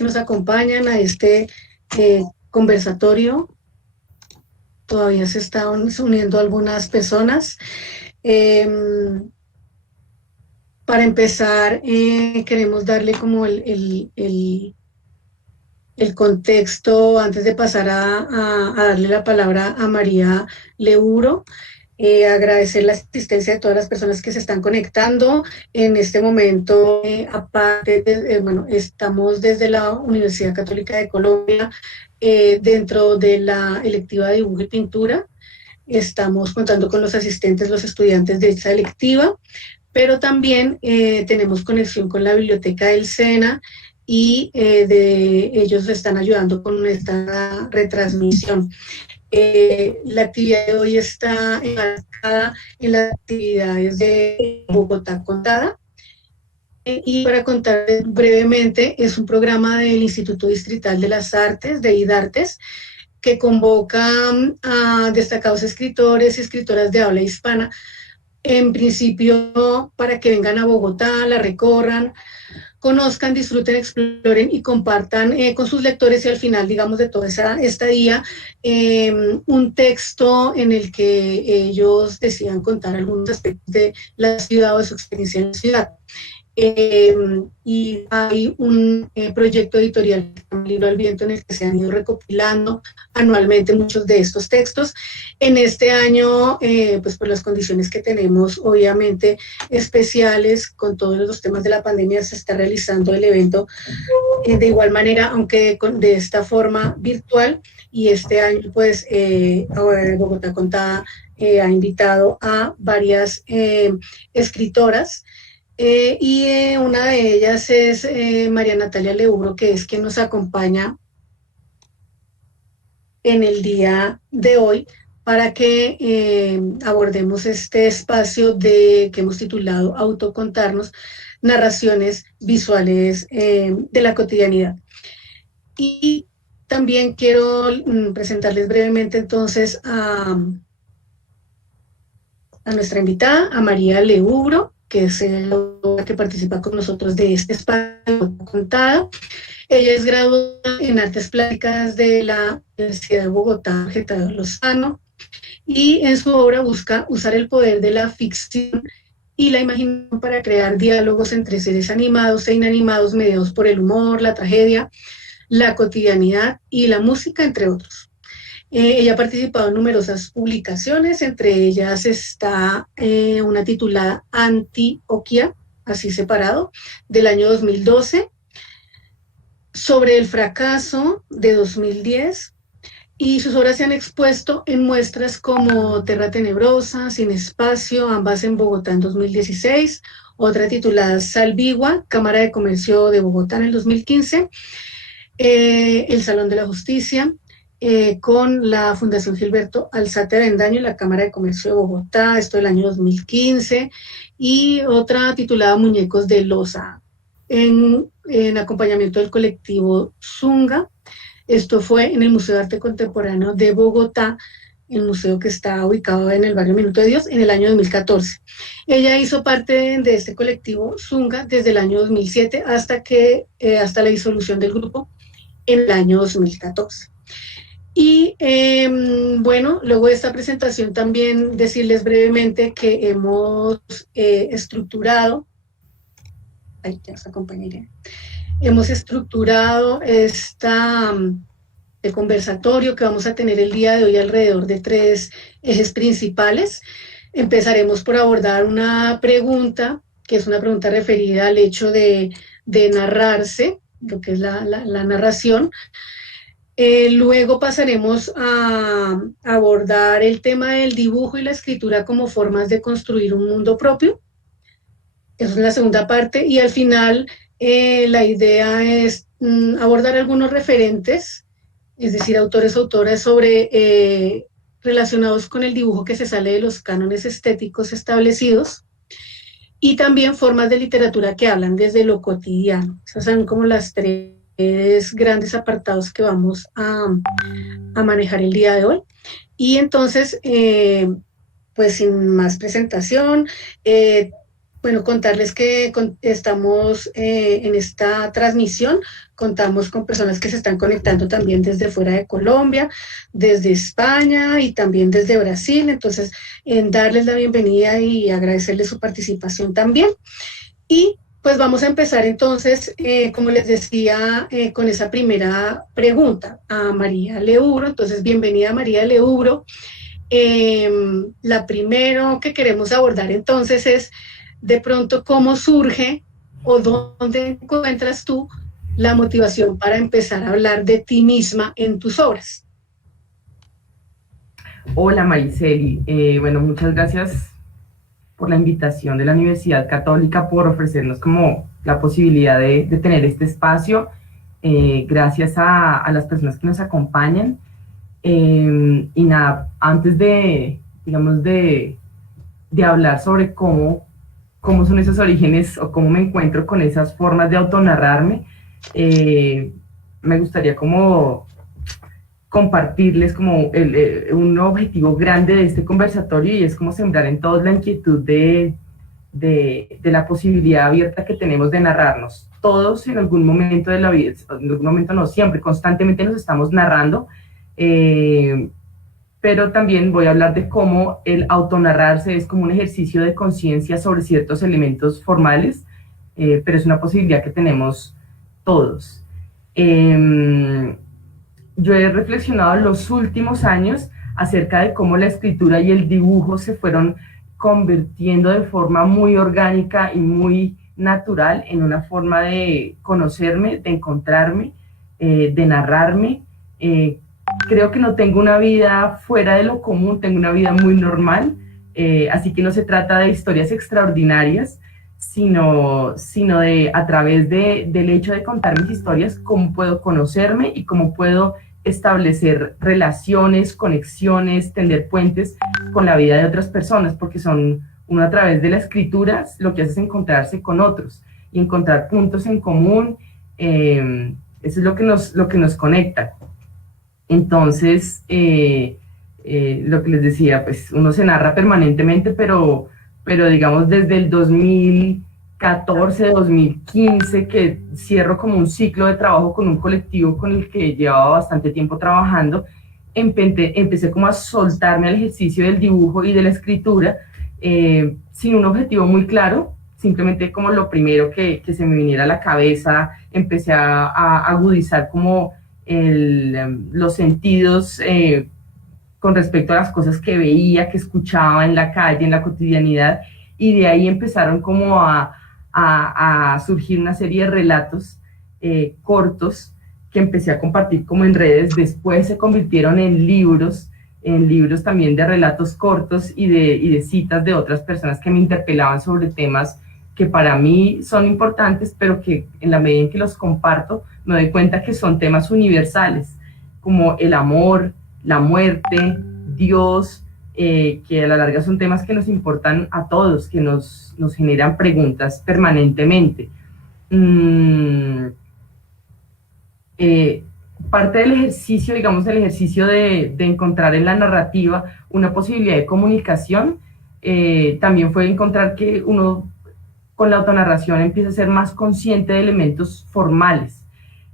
que nos acompañan a este conversatorio. Todavía se están uniendo algunas personas. Para empezar, queremos darle como el contexto antes de pasar a darle la palabra a María Leuro. Agradecer la asistencia de todas las personas que se están conectando. En este momento, bueno, estamos desde la Universidad Católica de Colombia, dentro de la electiva de dibujo y pintura. Estamos contando con los asistentes, los estudiantes de esta electiva, pero también tenemos conexión con la biblioteca del SENA y ellos están ayudando con esta retransmisión. La actividad de hoy está enmarcada en las actividades de Bogotá Contada. Y para contar brevemente, es un programa del Instituto Distrital de las Artes, de IDARTES, que convoca a destacados escritores y escritoras de habla hispana, en principio para que vengan a Bogotá, la recorran, conozcan, disfruten, exploren y compartan con sus lectores, y al final, digamos, de toda esa estadía, un texto en el que ellos decidan contar algunos aspectos de la ciudad o de su experiencia en la ciudad. Y hay un proyecto editorial, un libro al viento, en el que se han ido recopilando anualmente muchos de estos textos. En este año, pues por las condiciones que tenemos, obviamente especiales, con todos los temas de la pandemia, se está realizando el evento de igual manera, aunque de esta forma virtual. Y este año, pues, Bogotá Contada ha invitado a varias escritoras. Una de ellas es María Natalia Leuro, que es quien nos acompaña en el día de hoy para que abordemos este espacio que hemos titulado Autocontarnos, narraciones visuales de la cotidianidad. Y también quiero presentarles brevemente entonces a nuestra invitada, a María Leuro, que es la que participa con nosotros de este espacio Contada. Ella es graduada en Artes Plásticas de la Universidad de Bogotá, Getado Lozano, y en su obra busca usar el poder de la ficción y la imaginación para crear diálogos entre seres animados e inanimados mediados por el humor, la tragedia, la cotidianidad y la música, entre otros. Ella ha participado en numerosas publicaciones, entre ellas está una titulada Antioquia, así separado, del año 2012, Sobre el fracaso, de 2010, y sus obras se han expuesto en muestras como Terra Tenebrosa, Sin Espacio, ambas en Bogotá en 2016, otra titulada Salvigua, Cámara de Comercio de Bogotá en el 2015, el Salón de la Justicia, con la Fundación Gilberto Alzate Avendaño y la Cámara de Comercio de Bogotá, esto del año 2015, y otra titulada Muñecos de Loza, en acompañamiento del colectivo Zunga. Esto fue en el Museo de Arte Contemporáneo de Bogotá, el museo que está ubicado en el barrio Minuto de Dios, en el año 2014. Ella hizo parte de este colectivo Zunga desde el año 2007 hasta la disolución del grupo en el año 2014. Y bueno, luego de esta presentación también decirles brevemente que hemos estructurado, hemos estructurado el conversatorio que vamos a tener el día de hoy alrededor de 3 ejes principales. Empezaremos por abordar una pregunta, que es una pregunta referida al hecho de narrarse, lo que es la narración. Luego pasaremos a abordar el tema del dibujo y la escritura como formas de construir un mundo propio. Esa es la segunda parte. Y al final la idea es abordar algunos referentes, es decir, autores, autoras relacionados con el dibujo que se sale de los cánones estéticos establecidos, y también formas de literatura que hablan desde lo cotidiano. Esas son como las 3 grandes apartados que vamos a manejar el día de hoy. Y entonces, pues sin más presentación, Bueno, contarles que estamos en esta transmisión, contamos con personas que se están conectando también desde fuera de Colombia, desde España y también desde Brasil. Entonces, en darles la bienvenida y agradecerles su participación también. Y pues vamos a empezar entonces, como les decía, con esa primera pregunta a María Leubro. Entonces, bienvenida María Leubro. La primero que queremos abordar entonces es de pronto cómo surge o dónde encuentras tú la motivación para empezar a hablar de ti misma en tus obras. Hola Mariceli, bueno, muchas gracias por la invitación de la Universidad Católica, por ofrecernos como la posibilidad de tener este espacio. Gracias a las personas que nos acompañan. Y nada, antes digamos, de hablar sobre cómo son esos orígenes o cómo me encuentro con esas formas de autonarrarme, me gustaría como compartirles como un objetivo grande de este conversatorio, y es como sembrar en todos la inquietud de la posibilidad abierta que tenemos de narrarnos. Todos en algún momento de la vida, en algún momento no, siempre, constantemente nos estamos narrando, pero también voy a hablar de cómo el autonarrarse es como un ejercicio de conciencia sobre ciertos elementos formales, pero es una posibilidad que tenemos todos. Yo he reflexionado en los últimos años acerca de cómo la escritura y el dibujo se fueron convirtiendo de forma muy orgánica y muy natural en una forma de conocerme, de encontrarme, de narrarme. Creo que no tengo una vida fuera de lo común, tengo una vida muy normal, así que no se trata de historias extraordinarias, sino de, a través del hecho de contar mis historias, cómo puedo conocerme y cómo puedo establecer relaciones, conexiones, tender puentes con la vida de otras personas, porque uno a través de la escritura lo que hace es encontrarse con otros y encontrar puntos en común. Eso es lo que nos conecta. Entonces, lo que les decía, pues uno se narra permanentemente, pero digamos desde el 2014, 2015, que cierro como un ciclo de trabajo con un colectivo con el que llevaba bastante tiempo trabajando, empecé como a soltarme al ejercicio del dibujo y de la escritura, sin un objetivo muy claro, simplemente como lo primero que se me viniera a la cabeza. Empecé a agudizar como los sentidos, con respecto a las cosas que veía, que escuchaba en la calle, en la cotidianidad, y de ahí empezaron como a surgir una serie de relatos cortos que empecé a compartir como en redes. Después se convirtieron en libros también de relatos cortos y de citas de otras personas que me interpelaban sobre temas que para mí son importantes, pero que en la medida en que los comparto me doy cuenta que son temas universales, como el amor, la muerte, Dios, que a la larga son temas que nos importan a todos, que nos generan preguntas permanentemente. Parte del ejercicio, digamos, el ejercicio de encontrar en la narrativa una posibilidad de comunicación, también fue encontrar que uno con la autonarración empieza a ser más consciente de elementos formales.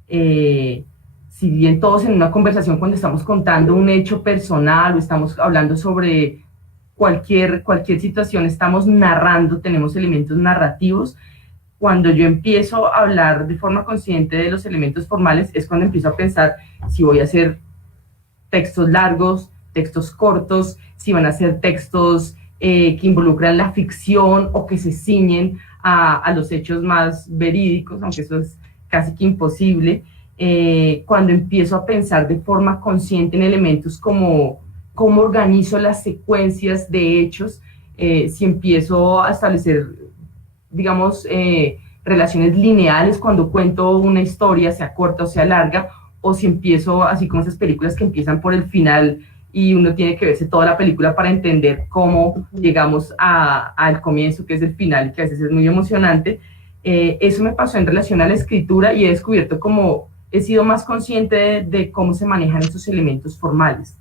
Si bien todos en una conversación, cuando estamos contando un hecho personal o estamos hablando sobre cualquier situación, estamos narrando, tenemos elementos narrativos. Cuando yo empiezo a hablar de forma consciente de los elementos formales, es cuando empiezo a pensar si voy a hacer textos largos, textos cortos, si van a ser textos que involucran la ficción o que se ciñen a los hechos más verídicos, aunque eso es casi que imposible. Cuando empiezo a pensar de forma consciente en elementos como cómo organizo las secuencias de hechos, si empiezo a establecer, digamos, relaciones lineales cuando cuento una historia, sea corta o sea larga, o si empiezo, así como esas películas que empiezan por el final y uno tiene que verse toda la película para entender cómo llegamos al comienzo, que es el final, que a veces es muy emocionante. Eso me pasó en relación a la escritura, y he descubierto cómo he sido más consciente de cómo se manejan estos elementos formales.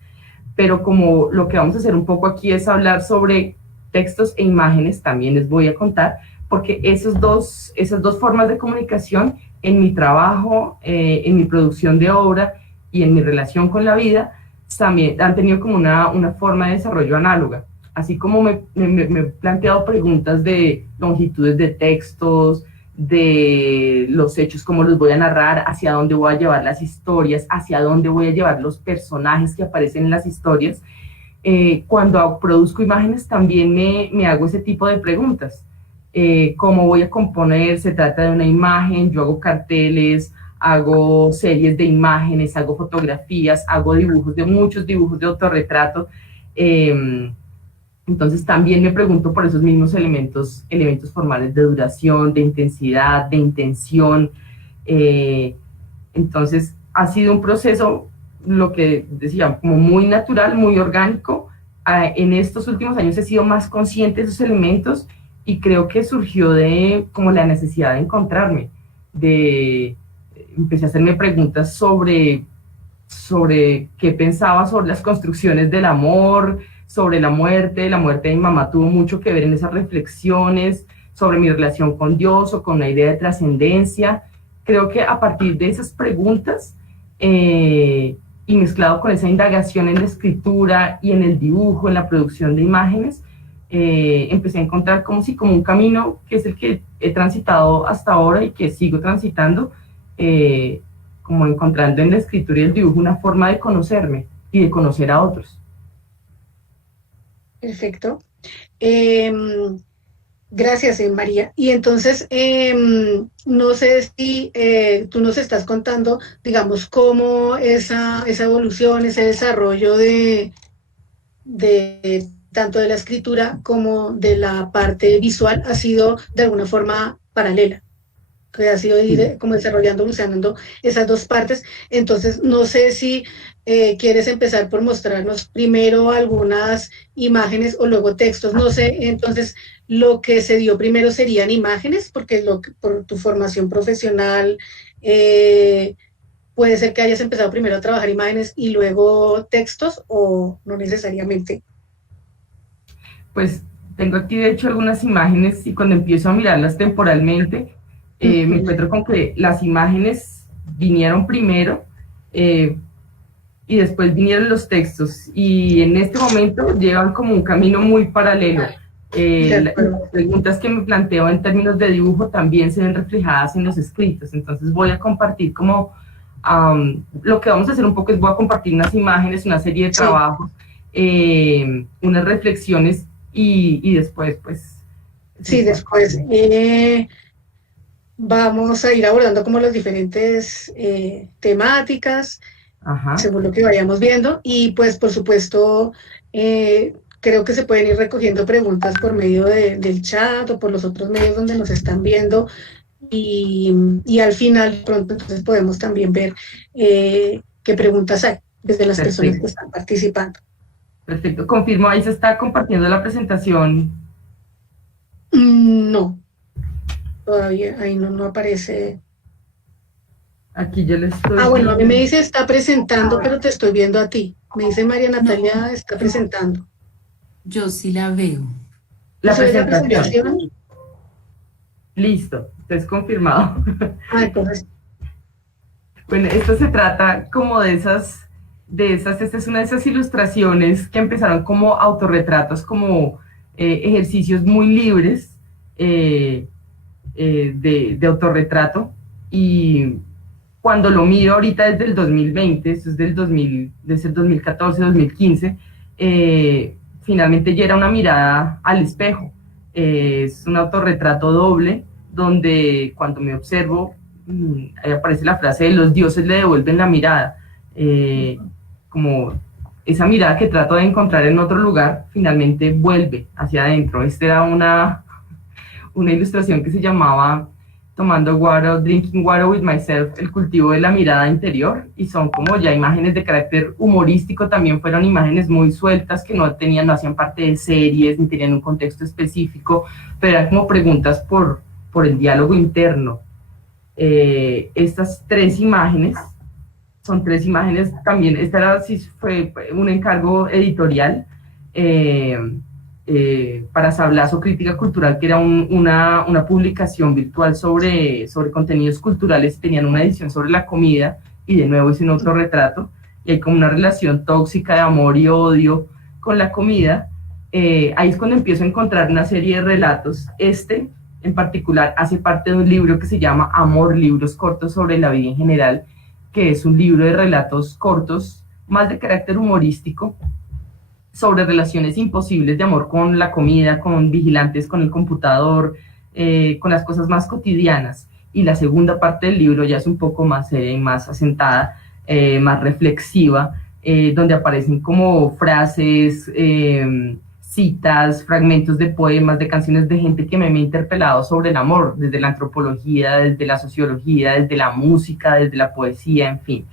Pero como lo que vamos a hacer un poco aquí es hablar sobre textos e imágenes, también les voy a contar, porque esas dos formas de comunicación en mi trabajo, en mi producción de obra y en mi relación con la vida, también han tenido como una forma de desarrollo análoga. Así como me he planteado preguntas de longitudes de textos, de los hechos, cómo los voy a narrar, hacia dónde voy a llevar las historias, hacia dónde voy a llevar los personajes que aparecen en las historias. Cuando produzco imágenes también me hago ese tipo de preguntas. ¿Cómo voy a componer? Se trata de una imagen, yo hago carteles, hago series de imágenes, hago fotografías, hago dibujos, muchos dibujos de autorretrato. Entonces también me pregunto por esos mismos elementos formales de duración, de intensidad, de intención. Entonces ha sido un proceso, lo que decía, como muy natural, muy orgánico. En estos últimos años he sido más consciente de esos elementos y creo que surgió de como la necesidad de encontrarme, empecé a hacerme preguntas sobre qué pensaba sobre las construcciones del amor, sobre la muerte de mi mamá tuvo mucho que ver en esas reflexiones, sobre mi relación con Dios o con la idea de trascendencia. Creo que a partir de esas preguntas y mezclado con esa indagación en la escritura y en el dibujo, en la producción de imágenes, empecé a encontrar como un camino que es el que he transitado hasta ahora y que sigo transitando, como encontrando en la escritura y el dibujo una forma de conocerme y de conocer a otros. Perfecto. Gracias, María. Y entonces, no sé si tú nos estás contando, digamos, cómo esa evolución, ese desarrollo de tanto de la escritura como de la parte visual ha sido de alguna forma paralela, que ha sido ir como desarrollando, evolucionando esas dos partes. Entonces, no sé si quieres empezar por mostrarnos primero algunas imágenes o luego textos, no sé, entonces lo que se dio primero serían imágenes, porque por tu formación profesional puede ser que hayas empezado primero a trabajar imágenes y luego textos, o no necesariamente. Pues tengo aquí de hecho algunas imágenes y cuando empiezo a mirarlas temporalmente, me encuentro con que las imágenes vinieron primero y después vinieron los textos, y en este momento llevan como un camino muy paralelo. Las preguntas que me planteo en términos de dibujo también se ven reflejadas en los escritos, entonces voy a compartir como lo que vamos a hacer un poco es voy a compartir unas imágenes, una serie de trabajos, unas reflexiones y después pues... Sí, después vamos a ir abordando como las diferentes temáticas, según lo que vayamos viendo, y pues por supuesto creo que se pueden ir recogiendo preguntas por medio del chat o por los otros medios donde nos están viendo, y al final pronto entonces podemos también ver qué preguntas hay desde las personas que están participando. Perfecto, confirmo, ahí se está compartiendo la presentación. No, todavía ahí no aparece. Aquí yo le estoy... bueno, a mí me dice está presentando, pero te estoy viendo a ti. Me dice María Natalia, está presentando. Yo sí la veo. La presentación. Listo, es confirmado. Entonces. Bueno, esto se trata como esta es una de esas ilustraciones que empezaron como autorretratos, como ejercicios muy libres de autorretrato, y cuando lo miro ahorita desde el 2020, esto es desde el 2014, 2015, finalmente ya era una mirada al espejo. Es un autorretrato doble, donde cuando me observo, ahí aparece la frase de los dioses le devuelven la mirada, como esa mirada que trato de encontrar en otro lugar, finalmente vuelve hacia adentro. Esta era una ilustración que se llamaba Tomando water, drinking water with myself, el cultivo de la mirada interior, y son como ya imágenes de carácter humorístico, también fueron imágenes muy sueltas que no hacían parte de series, ni tenían un contexto específico, pero eran como preguntas por el diálogo interno. Estas tres imágenes, son tres imágenes también, esta fue un encargo editorial, para Sablazo Crítica Cultural, que era una publicación virtual sobre contenidos culturales. Tenían una edición sobre la comida y de nuevo hice un autorretrato, y hay como una relación tóxica de amor y odio con la comida. Ahí es cuando empiezo a encontrar una serie de relatos. Este en particular hace parte de un libro que se llama Amor, libros cortos sobre la vida en general, que es un libro de relatos cortos, más de carácter humorístico, sobre relaciones imposibles de amor con la comida, con vigilantes, con el computador, con las cosas más cotidianas. Y la segunda parte del libro ya es un poco más seria y más asentada, más reflexiva, donde aparecen como frases, citas, fragmentos de poemas, de canciones de gente que me ha interpelado sobre el amor, desde la antropología, desde la sociología, desde la música, desde la poesía, en fin.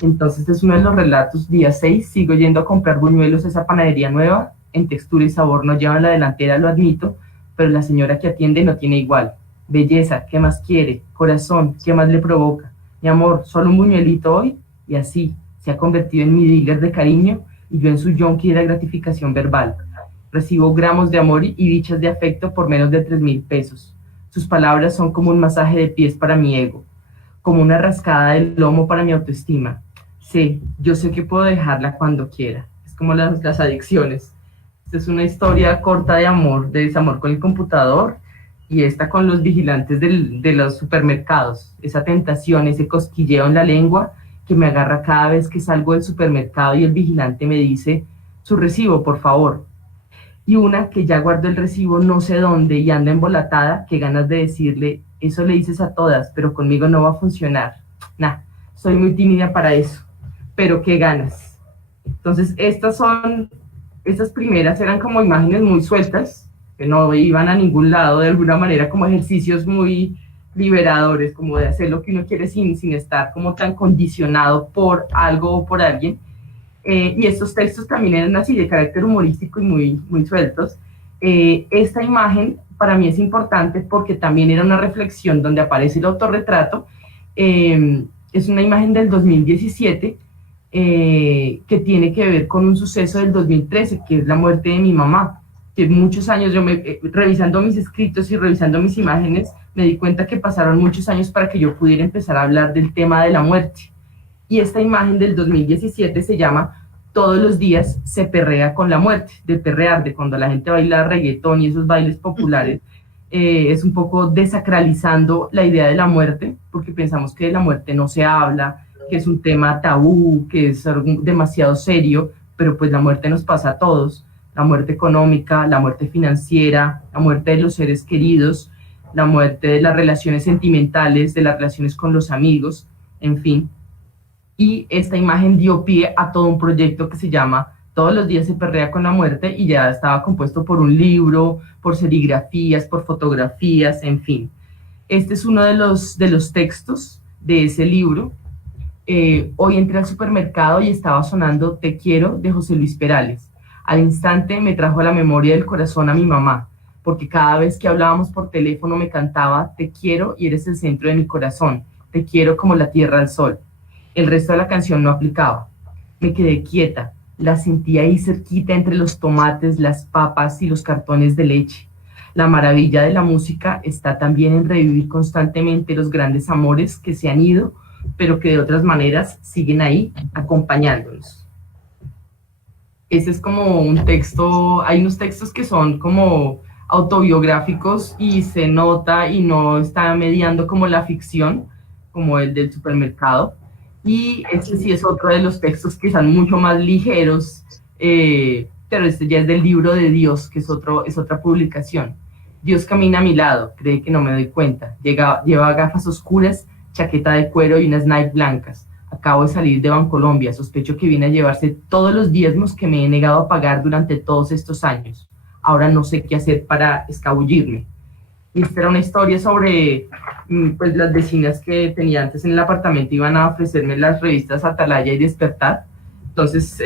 Entonces es uno de los relatos. Día 6, sigo yendo a comprar buñuelos a esa panadería nueva, en textura y sabor no llevan la delantera, lo admito, pero la señora que atiende no tiene igual. Belleza, ¿qué más quiere? Corazón, ¿qué más le provoca? Mi amor, solo un buñuelito hoy, y así se ha convertido en mi dealer de cariño y yo en su yonki de la gratificación verbal. Recibo gramos de amor y dichas de afecto por menos de 3.000 pesos. Sus palabras son como un masaje de pies para mi ego, como una rascada del lomo para mi autoestima. Sí, yo sé que puedo dejarla cuando quiera. Es como las adicciones. Esta es una historia corta de amor, de desamor con el computador, y esta con los vigilantes de los supermercados. Esa tentación, ese cosquilleo en la lengua que me agarra cada vez que salgo del supermercado y el vigilante me dice, su recibo, por favor. Y una que ya guardo el recibo no sé dónde y anda embolatada, que ganas de decirle, eso le dices a todas, pero conmigo no va a funcionar. Nah, soy muy tímida para eso, pero qué ganas. Entonces estas primeras eran como imágenes muy sueltas, que no iban a ningún lado, de alguna manera como ejercicios muy liberadores, como de hacer lo que uno quiere sin estar como tan condicionado por algo o por alguien. Y estos textos también eran así, de carácter humorístico y muy sueltos. Esta imagen para mí es importante porque también era una reflexión donde aparece el autorretrato. Es una imagen del 2017 que tiene que ver con un suceso del 2013, que es la muerte de mi mamá. Que muchos años, revisando mis escritos y revisando mis imágenes, me di cuenta que pasaron muchos años para que yo pudiera empezar a hablar del tema de la muerte. Y esta imagen del 2017 se llama Todos los días se perrea con la muerte, de perrear, de cuando la gente baila reggaetón y esos bailes populares. Es un poco desacralizando la idea de la muerte, porque pensamos que de la muerte no se habla, que es un tema tabú, que es demasiado serio, pero pues la muerte nos pasa a todos. La muerte económica, la muerte financiera, la muerte de los seres queridos, la muerte de las relaciones sentimentales, de las relaciones con los amigos, en fin. Y esta imagen dio pie a todo un proyecto que se llama Todos los días se perrea con la muerte, y ya estaba compuesto por un libro, por serigrafías, por fotografías, en fin. Este es uno de los textos de ese libro. Hoy entré al supermercado y estaba sonando Te quiero, de José Luis Perales. Al instante me trajo a la memoria del corazón a mi mamá, porque cada vez que hablábamos por teléfono me cantaba Te quiero y eres el centro de mi corazón, te quiero como la tierra al sol. El resto de la canción no aplicaba. Me quedé quieta, la sentí ahí cerquita entre los tomates, las papas y los cartones de leche. La maravilla de la música está también en revivir constantemente los grandes amores que se han ido, pero que de otras maneras siguen ahí acompañándonos. Ese es como un texto, hay unos textos que son como autobiográficos y se nota y no está mediando como la ficción, como el del supermercado. Y este sí es otro de los textos que son mucho más ligeros, pero este ya es del libro de Dios, que es otra publicación. Dios camina a mi lado, cree que no me doy cuenta. Lleva gafas oscuras, chaqueta de cuero y unas Nike blancas. Acabo de salir de Bancolombia, sospecho que viene a llevarse todos los diezmos que me he negado a pagar durante todos estos años. Ahora no sé qué hacer para escabullirme. Y esta era una historia sobre pues, las vecinas que tenía antes en el apartamento, iban a ofrecerme las revistas Atalaya y Despertar. Entonces,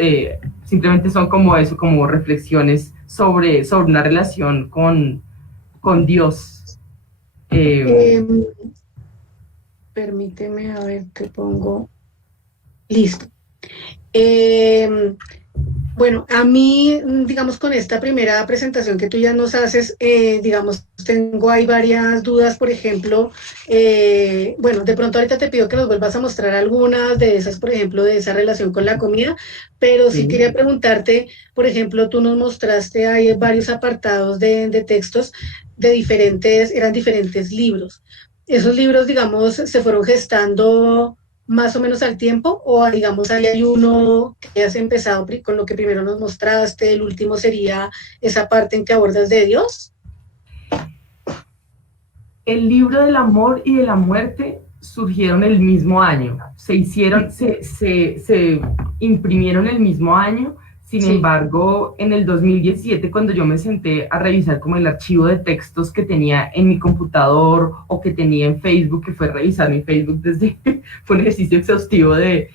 simplemente son como eso, como reflexiones sobre una relación con Dios. Permíteme a ver qué pongo. Listo. Bueno, a mí, digamos, con esta primera presentación que tú ya nos haces, digamos, tengo ahí varias dudas, por ejemplo, bueno, de pronto ahorita te pido que nos vuelvas a mostrar algunas de esas, por ejemplo, de esa relación con la comida, pero sí Sí. quería preguntarte, por ejemplo, tú nos mostraste ahí varios apartados de textos de diferentes, eran diferentes libros. Esos libros, digamos, se fueron gestando más o menos al tiempo, o digamos ahí hay uno que has empezado con lo que primero nos mostraste, el último sería esa parte en que abordas de Dios. El libro del amor y de la muerte surgieron el mismo año, se imprimieron el mismo año. Sin Sí, embargo, en el 2017, cuando yo me senté a revisar como el archivo de textos que tenía en mi computador o que tenía en Facebook, que fue revisar mi Facebook desde, fue un ejercicio exhaustivo de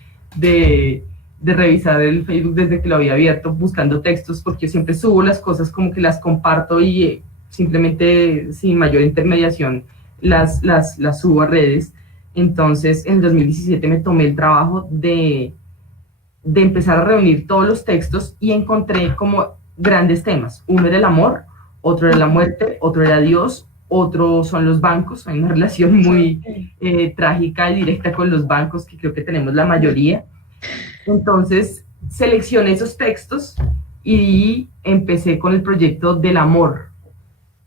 revisar el Facebook desde que lo había abierto, buscando textos, porque yo siempre subo las cosas como que las comparto y simplemente sin mayor intermediación las subo a redes. Entonces, en el 2017 me tomé el trabajo de empezar a reunir todos los textos y encontré como grandes temas. Uno era el amor, otro era la muerte, otro era Dios, otro son los bancos. Hay una relación muy trágica y directa con los bancos que creo que tenemos la mayoría. Entonces seleccioné esos textos y empecé con el proyecto del amor.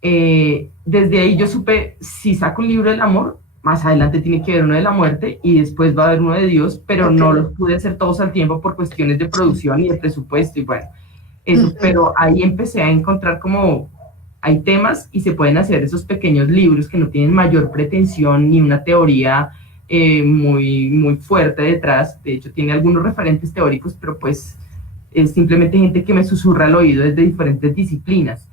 Desde ahí yo supe, si saco un libro del amor, más adelante tiene que haber uno de la muerte y después va a haber uno de Dios, pero ok. no los pude hacer todos al tiempo por cuestiones de producción y de presupuesto y bueno, eso, pero ahí empecé a encontrar como hay temas y se pueden hacer esos pequeños libros que no tienen mayor pretensión ni una teoría muy fuerte detrás. De hecho, tiene algunos referentes teóricos, pero pues es simplemente gente que me susurra al oído desde diferentes disciplinas.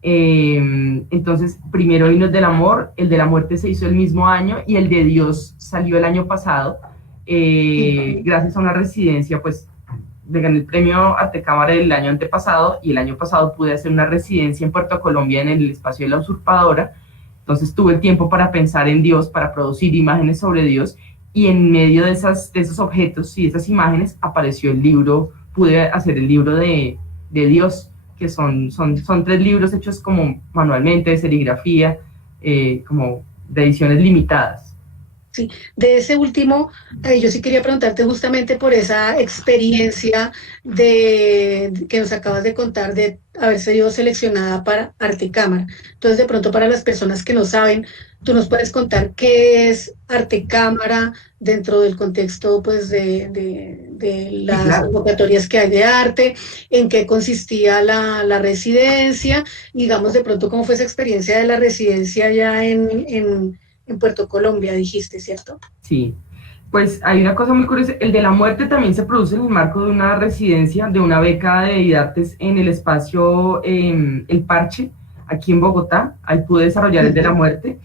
Entonces, primero vino el del amor, el de la muerte se hizo el mismo año y el de Dios salió el año pasado. Gracias a una residencia, pues me gané el premio Arte Cámara el año antepasado y el año pasado pude hacer una residencia en Puerto Colombia en el espacio de la usurpadora. Entonces tuve el tiempo para pensar en Dios, para producir imágenes sobre Dios y en medio de esos objetos y esas imágenes apareció el libro, pude hacer el libro de Dios, que son 3 libros hechos como manualmente, de serigrafía, como de ediciones limitadas. Sí, de ese último, yo sí quería preguntarte justamente por esa experiencia que nos acabas de contar de haber sido seleccionada para Arte Cámara. Entonces, de pronto, para las personas que no saben, tú nos puedes contar qué es Arte Cámara dentro del contexto, pues, de Sí, las claro. convocatorias que hay de arte, en qué consistía la residencia, digamos, de pronto, cómo fue esa experiencia de la residencia ya en Puerto Colombia, dijiste, ¿cierto? Sí, pues hay una cosa muy curiosa, el de la muerte también se produce en el marco de una residencia, de una beca de IDARTES en el espacio El Parche, aquí en Bogotá. Ahí pude desarrollar el de la muerte.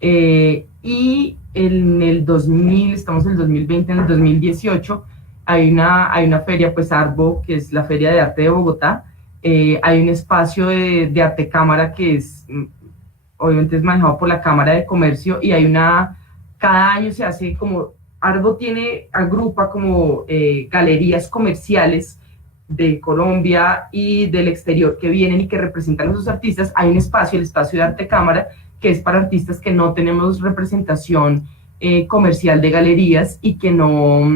Y en el 2000, estamos en el 2020, en el 2018, hay una feria, pues Arbo, que es la Feria de Arte de Bogotá. Hay un espacio de arte cámara que es, obviamente es manejado por la Cámara de Comercio y hay cada año se hace como, Arbo agrupa como galerías comerciales de Colombia y del exterior que vienen y que representan a sus artistas. Hay un espacio, el espacio de arte cámara, que es para artistas que no tenemos representación comercial de galerías y que no,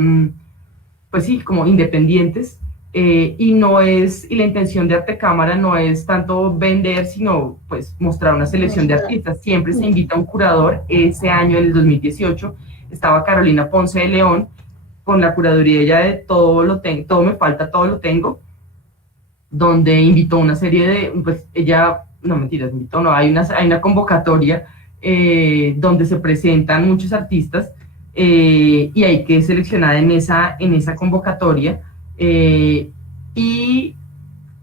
pues sí, como independientes. Y la intención de Arte Cámara no es tanto vender, sino pues mostrar una selección de artistas. Siempre se invita a un curador. Ese año, en el 2018, estaba Carolina Ponce de León con la curaduría ella de Todo lo tengo, todo me falta, todo lo tengo, donde invitó una serie de, pues ella, no mentiras, invitó, no, hay una convocatoria donde se presentan muchos artistas y hay que seleccionar en esa convocatoria. Y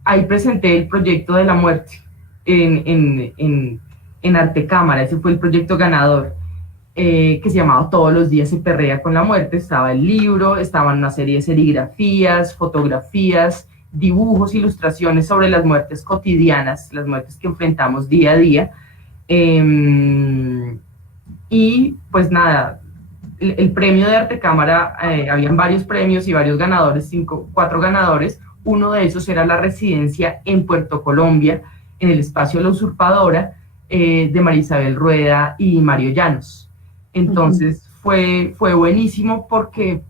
ahí presenté el proyecto de la muerte en Arte Cámara. Ese fue el proyecto ganador, que se llamaba Todos los días se perrea con la muerte. Estaba el libro, estaban una serie de serigrafías, fotografías, dibujos, ilustraciones sobre las muertes cotidianas, las muertes que enfrentamos día a día. Y pues nada, el premio de Arte Cámara, habían varios premios y varios ganadores, 4 ganadores. Uno de esos era la residencia en Puerto Colombia, en el espacio La Usurpadora, de María Isabel Rueda y Mario Llanos. Entonces fue buenísimo porque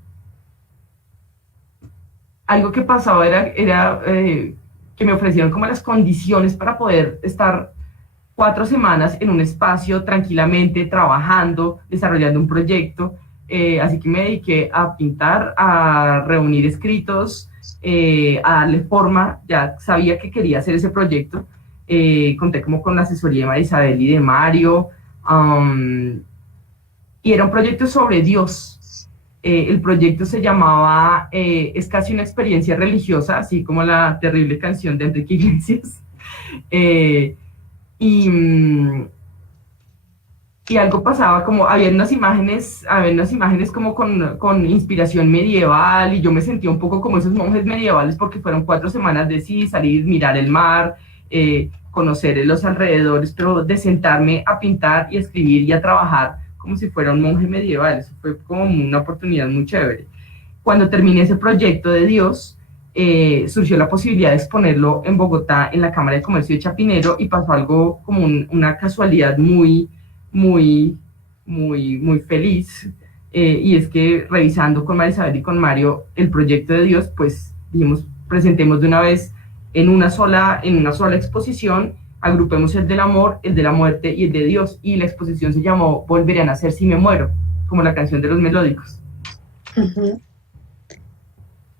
algo que pasaba era que me ofrecieron como las condiciones para poder estar 4 semanas en un espacio tranquilamente, trabajando, desarrollando un proyecto. Así que me dediqué a pintar, a reunir escritos, a darle forma. Ya sabía que quería hacer ese proyecto. Conté como con la asesoría de María Isabel y de Mario. Y era un proyecto sobre Dios. El proyecto se llamaba Es casi una experiencia religiosa, así como la terrible canción de Enrique Iglesias. Y algo pasaba, como había unas imágenes como con inspiración medieval, y yo me sentía un poco como esos monjes medievales, porque fueron 4 semanas de sí, salir, mirar el mar, conocer los alrededores, pero de sentarme a pintar y a escribir y a trabajar como si fuera un monje medieval. Eso fue como una oportunidad muy chévere. Cuando terminé ese proyecto de Dios, surgió la posibilidad de exponerlo en Bogotá, en la Cámara de Comercio de Chapinero, y pasó algo como una casualidad muy feliz, y es que revisando con María Isabel y con Mario el proyecto de Dios, pues dijimos, presentemos de una vez en una sola exposición, agrupemos el del amor, el de la muerte y el de Dios, y la exposición se llamó Volveré a nacer si me muero, como la canción de Los Melódicos.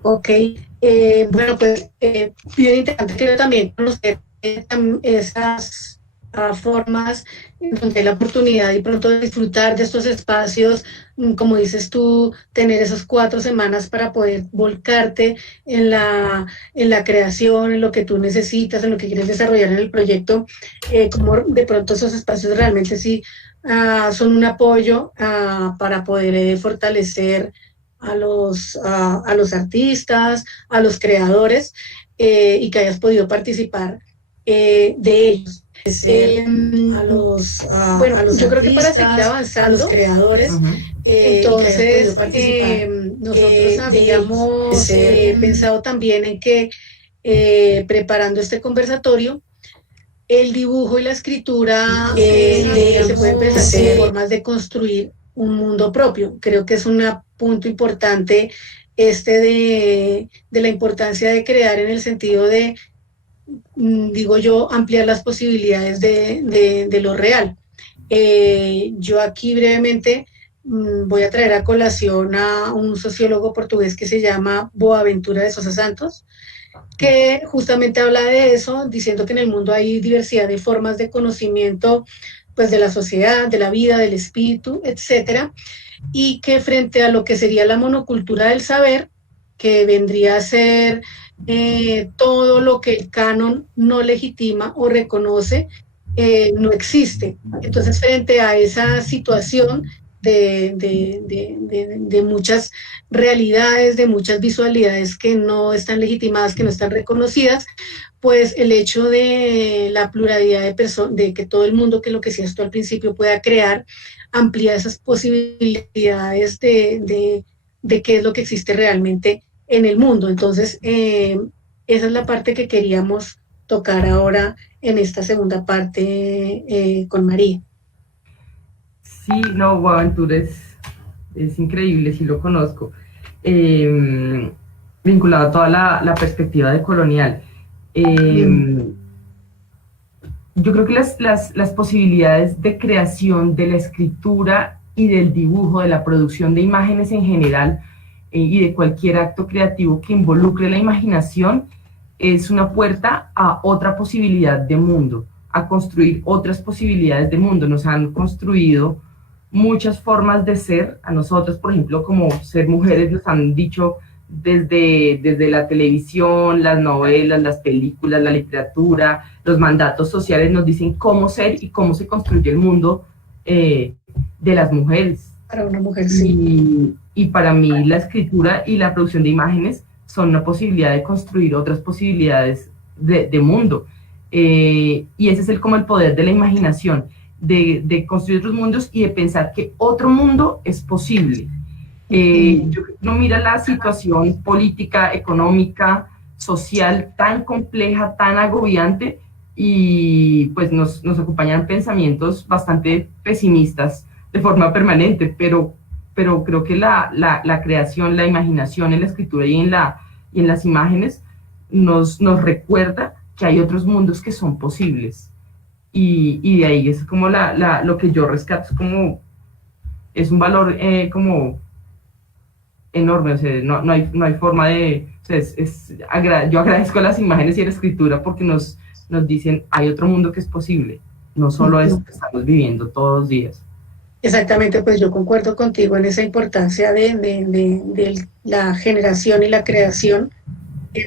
Ok, bueno, pues bien interesante, quiero también conocer esas formas en donde hay la oportunidad y pronto de disfrutar de estos espacios, como dices tú, tener esas 4 semanas para poder volcarte en la creación, en lo que tú necesitas, en lo que quieres desarrollar en el proyecto, como de pronto esos espacios realmente sí son un apoyo para poder fortalecer a los artistas, a los creadores, y que hayas podido participar de ellos. Bueno, yo creo que para seguir avanzando, a los creadores, entonces nosotros habíamos pensado también en que preparando este conversatorio, el dibujo y la escritura se pueden pensar como formas de construir un mundo propio. Creo que es un punto importante de la importancia de crear, en el sentido de, digo yo, ampliar las posibilidades de lo real. Yo aquí brevemente voy a traer a colación a un sociólogo portugués que se llama Boaventura de Sousa Santos, que justamente habla de eso, diciendo que en el mundo hay diversidad de formas de conocimiento, pues, de la sociedad, de la vida, del espíritu, etcétera, y que frente a lo que sería la monocultura del saber, que vendría a ser todo lo que el canon no legitima o reconoce, no existe. Entonces, frente a esa situación de muchas realidades, de muchas visualidades que no están legitimadas, que no están reconocidas, pues el hecho de la pluralidad de personas, de que todo el mundo, que lo que decías tú al principio, pueda crear, amplía esas posibilidades de qué es lo que existe realmente en el mundo. Entonces, esa es la parte que queríamos tocar ahora en esta segunda parte con María. Sí, no, Boaventura es increíble, sí lo conozco, vinculado a toda la perspectiva de colonial. Yo creo que las posibilidades de creación de la escritura y del dibujo, de la producción de imágenes en general, y de cualquier acto creativo que involucre la imaginación, es una puerta a otra posibilidad de mundo, a construir otras posibilidades de mundo. Nos han construido muchas formas de ser, a nosotros, por ejemplo, como ser mujeres, nos han dicho desde la televisión, las novelas, las películas, la literatura, los mandatos sociales nos dicen cómo ser y cómo se construye el mundo de las mujeres. Para una mujer, sí. Y para mí la escritura y la producción de imágenes son una posibilidad de construir otras posibilidades de mundo. Y ese es como el poder de la imaginación, de construir otros mundos y de pensar que otro mundo es posible. Uno mira la situación política, económica, social tan compleja, tan agobiante, y pues nos acompañan pensamientos bastante pesimistas de forma permanente, pero creo que la creación, la imaginación en la escritura y en las imágenes nos recuerda que hay otros mundos que son posibles. Y de ahí es como lo que yo rescato, es un valor como enorme, o sea, no hay forma de, o sea, yo agradezco las imágenes y la escritura porque nos dicen, hay otro mundo que es posible, no solo es que estamos viviendo todos los días. Exactamente, pues yo concuerdo contigo en esa importancia de la generación y la creación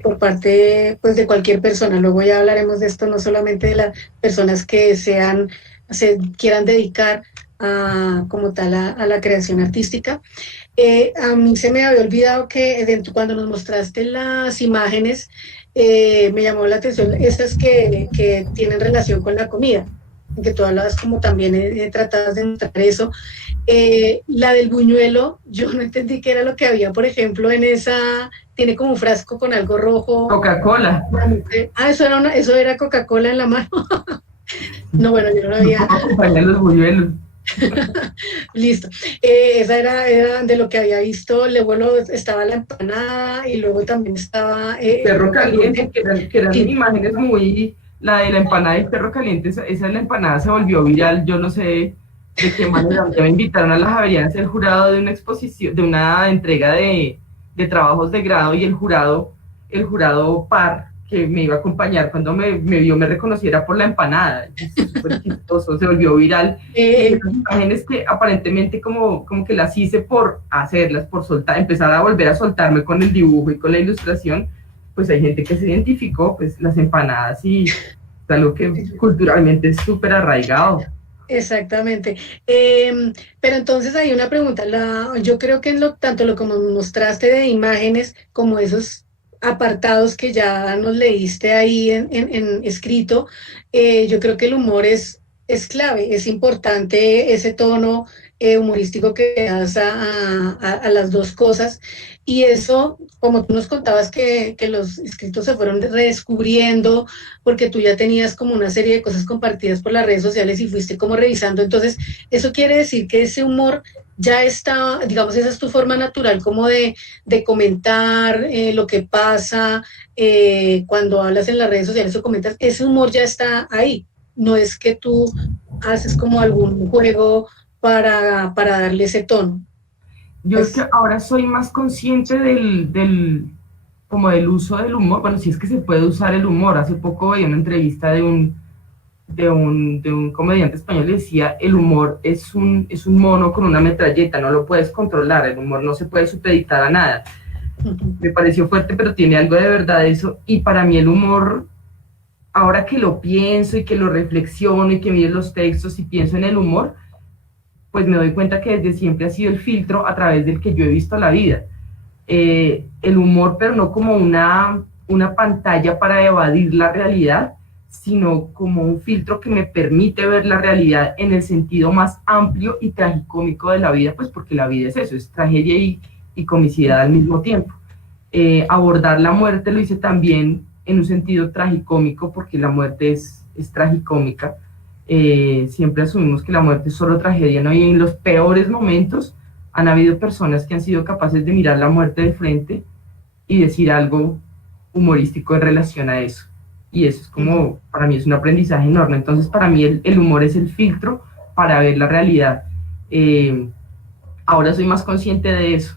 por parte pues, de cualquier persona. Luego ya hablaremos de esto, no solamente de las personas que se quieran dedicar como tal a la creación artística. A mí se me había olvidado que cuando nos mostraste las imágenes, me llamó la atención esas que tienen relación con la comida, que tú hablabas como también tratabas de mostrar eso. La del buñuelo, yo no entendí qué era lo que había, por ejemplo, en esa, tiene como un frasco con algo rojo. Coca-Cola. Eso era Coca-Cola en la mano. No, bueno, yo no lo había. Acompañar los buñuelos. Listo. Esa era de lo que había visto. Luego estaba la empanada y luego también estaba... perro caliente, que eran imágenes muy... La de la empanada y perro caliente, esa de la empanada se volvió viral, yo no sé de qué manera. Ya me invitaron a la Javeriana el jurado de una exposición, de una entrega de trabajos de grado, y el jurado par que me iba a acompañar cuando me vio, me reconociera por la empanada. Súper chistoso, se volvió viral. Imágenes que aparentemente como que las hice por hacerlas, por soltar, empezar a volver a soltarme con el dibujo y con la ilustración. Pues hay gente que se identificó, pues las empanadas, y es algo que culturalmente es súper arraigado. Exactamente. Pero entonces hay una pregunta. Yo creo que tanto lo como mostraste de imágenes como esos apartados que ya nos leíste ahí en escrito, yo creo que el humor es clave, es importante ese tono humorístico que das a las dos cosas. Y eso, como tú nos contabas que los escritos se fueron redescubriendo, porque tú ya tenías como una serie de cosas compartidas por las redes sociales y fuiste como revisando. Entonces, eso quiere decir que ese humor ya está, digamos, esa es tu forma natural como de comentar lo que pasa cuando hablas en las redes sociales o comentas, ese humor ya está ahí. No es que tú haces como algún juego para darle ese tono. Yo es que ahora soy más consciente como del uso del humor, bueno, si es que se puede usar el humor. Hace poco veía una entrevista de un comediante español y decía, el humor es un mono con una metralleta, no lo puedes controlar, el humor no se puede supeditar a nada. Me pareció fuerte, pero tiene algo de verdad eso, y para mí el humor, ahora que lo pienso y que lo reflexiono y que miro los textos y pienso en el humor, pues me doy cuenta que desde siempre ha sido el filtro a través del que yo he visto la vida. El humor, pero no como una pantalla para evadir la realidad, sino como un filtro que me permite ver la realidad en el sentido más amplio y tragicómico de la vida, pues porque la vida es eso, es tragedia y comicidad al mismo tiempo. Abordar la muerte lo hice también en un sentido tragicómico, porque la muerte es tragicómica. Siempre asumimos que la muerte es solo tragedia, ¿no? Y en los peores momentos han habido personas que han sido capaces de mirar la muerte de frente y decir algo humorístico en relación a eso. Y eso es como, para mí es un aprendizaje enorme. Entonces, para mí el humor es el filtro para ver la realidad. Ahora soy más consciente de eso,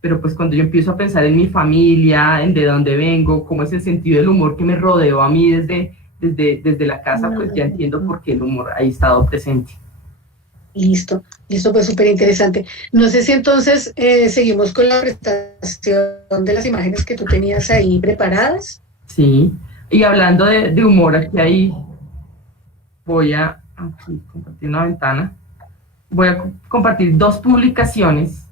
pero pues cuando yo empiezo a pensar en mi familia, en de dónde vengo, cómo es el sentido del humor que me rodeó a mí desde la casa, pues ya entiendo por qué el humor ha estado presente. Listo, pues súper interesante. No sé si entonces seguimos con la presentación de las imágenes que tú tenías ahí preparadas. Sí, y hablando de humor, aquí voy a compartir una ventana. Voy a compartir dos publicaciones.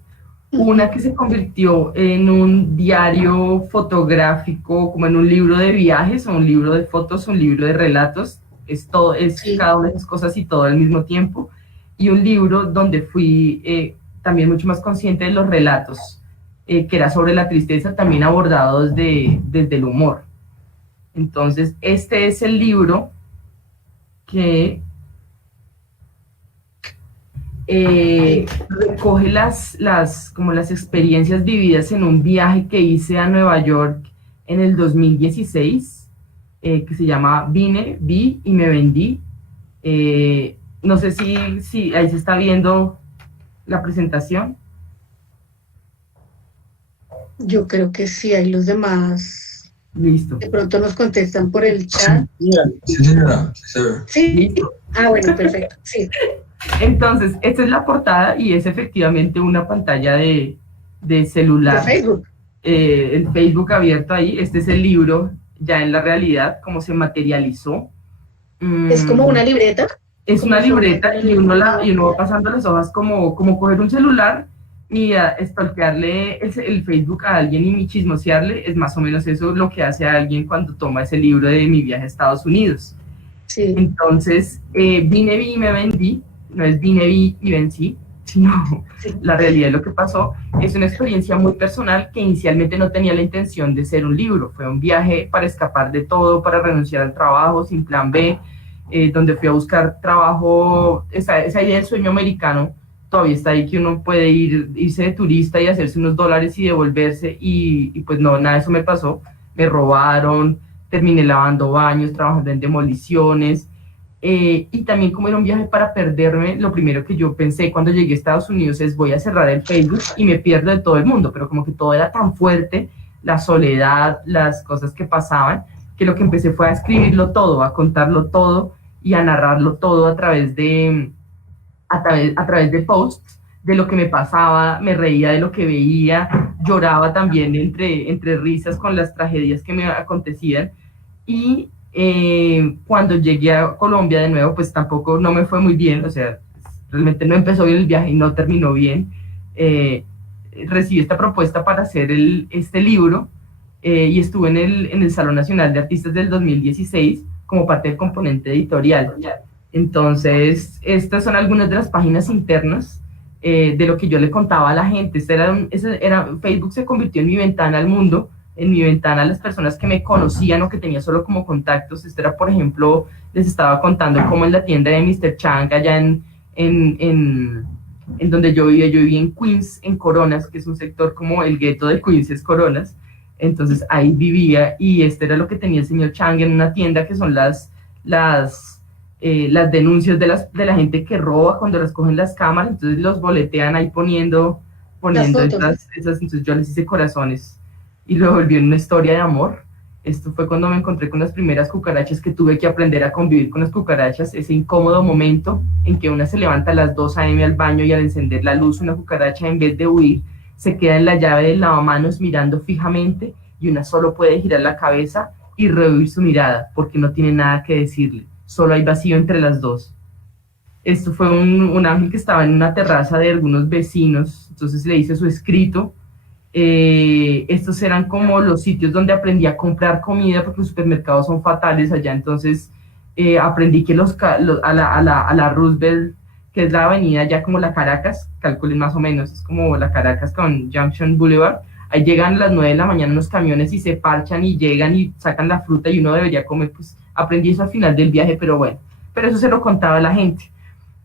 Una que se convirtió en un diario fotográfico, como en un libro de viajes, o un libro de fotos, un libro de relatos. Sí. Cada una de esas cosas y todo al mismo tiempo. Y un libro donde fui también mucho más consciente de los relatos. que era sobre la tristeza, también abordado desde el humor. Entonces, este es el libro que recoge como las experiencias vividas en un viaje que hice a Nueva York en el 2016, que se llama Vine, Vi y me vendí. No sé si ahí se está viendo la presentación. Yo creo que sí, hay los demás. Listo. De pronto nos contestan por el chat. Sí, señora. Sí. ¿Listo? Ah, bueno, perfecto. Sí. Entonces, esta es la portada y es efectivamente una pantalla de celular. De Facebook. El Facebook abierto ahí. Este es el libro ya en la realidad, cómo se materializó. Es como una libreta. Es una libreta y uno va pasando las hojas como coger un celular y stalkearle el Facebook a alguien y chismosearle. Es más o menos eso lo que hace a alguien cuando toma ese libro de mi viaje a Estados Unidos. Sí. Entonces, vine, vi y me vendí. No es vine, vi y vencí, sino la realidad de lo que pasó. Es una experiencia muy personal que inicialmente no tenía la intención de ser un libro. Fue un viaje para escapar de todo, para renunciar al trabajo sin plan B, donde fui a buscar trabajo. Esa idea del sueño americano todavía está ahí, que uno puede irse de turista y hacerse unos dólares y devolverse, y pues no, nada de eso me pasó. Me robaron, terminé lavando baños, trabajando en demoliciones. Y también, como era un viaje para perderme, lo primero que yo pensé cuando llegué a Estados Unidos es: voy a cerrar el Facebook y me pierdo de todo el mundo. Pero como que todo era tan fuerte, la soledad, las cosas que pasaban, que lo que empecé fue a escribirlo todo, a contarlo todo y a narrarlo todo a través de posts de lo que me pasaba. Me reía de lo que veía, lloraba también entre risas con las tragedias que me acontecían. Y cuando llegué a Colombia de nuevo, pues tampoco no me fue muy bien, o sea, realmente no empezó bien el viaje y no terminó bien. Recibí esta propuesta para hacer este libro, y estuve en el Salón Nacional de Artistas del 2016 como parte del componente editorial. Entonces, estas son algunas de las páginas internas de lo que yo le contaba a la gente. Facebook se convirtió en mi ventana al mundo, en mi ventana a las personas que me conocían o que tenía solo como contactos. Esto era, por ejemplo, les estaba contando cómo en la tienda de Mr. Chang, allá en donde yo vivía en Queens, en Coronas, que es un sector como el gueto de Queens, es Coronas. Entonces ahí vivía, y este era lo que tenía el señor Chang en una tienda, que son las denuncias de la gente que roba cuando las cogen las cámaras. Entonces los boletean ahí poniendo esas, entonces yo les hice corazones y lo volví en una historia de amor. Esto fue cuando me encontré con las primeras cucarachas, que tuve que aprender a convivir con las cucarachas, ese incómodo momento en que una se levanta a las 2 a.m. al baño y al encender la luz, una cucaracha, en vez de huir, se queda en la llave del lavamanos mirando fijamente, y una solo puede girar la cabeza y rehuir su mirada porque no tiene nada que decirle, solo hay vacío entre las dos. Esto fue un ángel que estaba en una terraza de algunos vecinos, entonces le hice su escrito. Estos eran como los sitios donde aprendí a comprar comida, porque los supermercados son fatales allá. Entonces aprendí que a la Roosevelt, que es la avenida ya como la Caracas, calculen más o menos, es como la Caracas con Junction Boulevard, ahí llegan a las 9 de la mañana unos camiones y se parchan y llegan y sacan la fruta y uno debería comer. Pues aprendí eso al final del viaje, pero bueno, pero eso se lo contaba a la gente.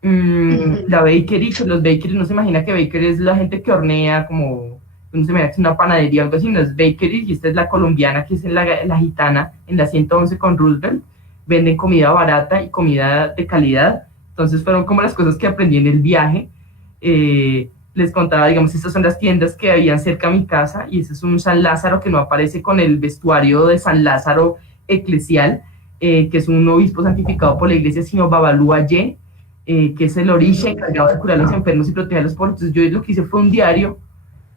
La bakery, que los bakeries, no se imagina que bakery es la gente que hornea, como no se me da que es una panadería o algo así, no es bakery. Y esta es la colombiana, que es en la Gitana, en la 111 con Roosevelt. Venden comida barata y comida de calidad. Entonces fueron como las cosas que aprendí en el viaje. Les contaba, digamos, estas son las tiendas que habían cerca de mi casa, y ese es un San Lázaro que no aparece con el vestuario de San Lázaro eclesial, que es un obispo santificado por la iglesia, sino Babalú Ayé, que es el orisha encargado de curar a los enfermos y proteger a los pobres. Entonces yo lo que hice fue un diario.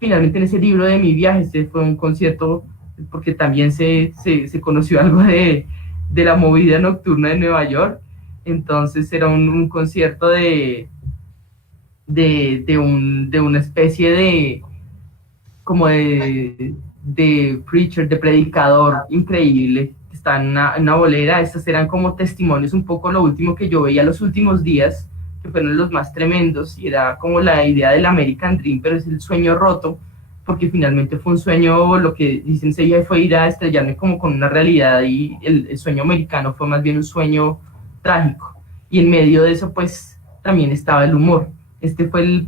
Finalmente, en ese libro de mi viaje, este fue un concierto, porque también se conoció algo de la movida nocturna de Nueva York. Entonces era un concierto de una especie de preacher, de predicador increíble, que está en una bolera. Estas eran como testimonios, un poco lo último que yo veía los últimos días, que fueron los más tremendos, y era como la idea del American Dream, pero es el sueño roto, porque finalmente fue un sueño, lo que dicen ella fue ir a estrellarme como con una realidad, y el sueño americano fue más bien un sueño trágico, y en medio de eso pues también estaba el humor. Este fue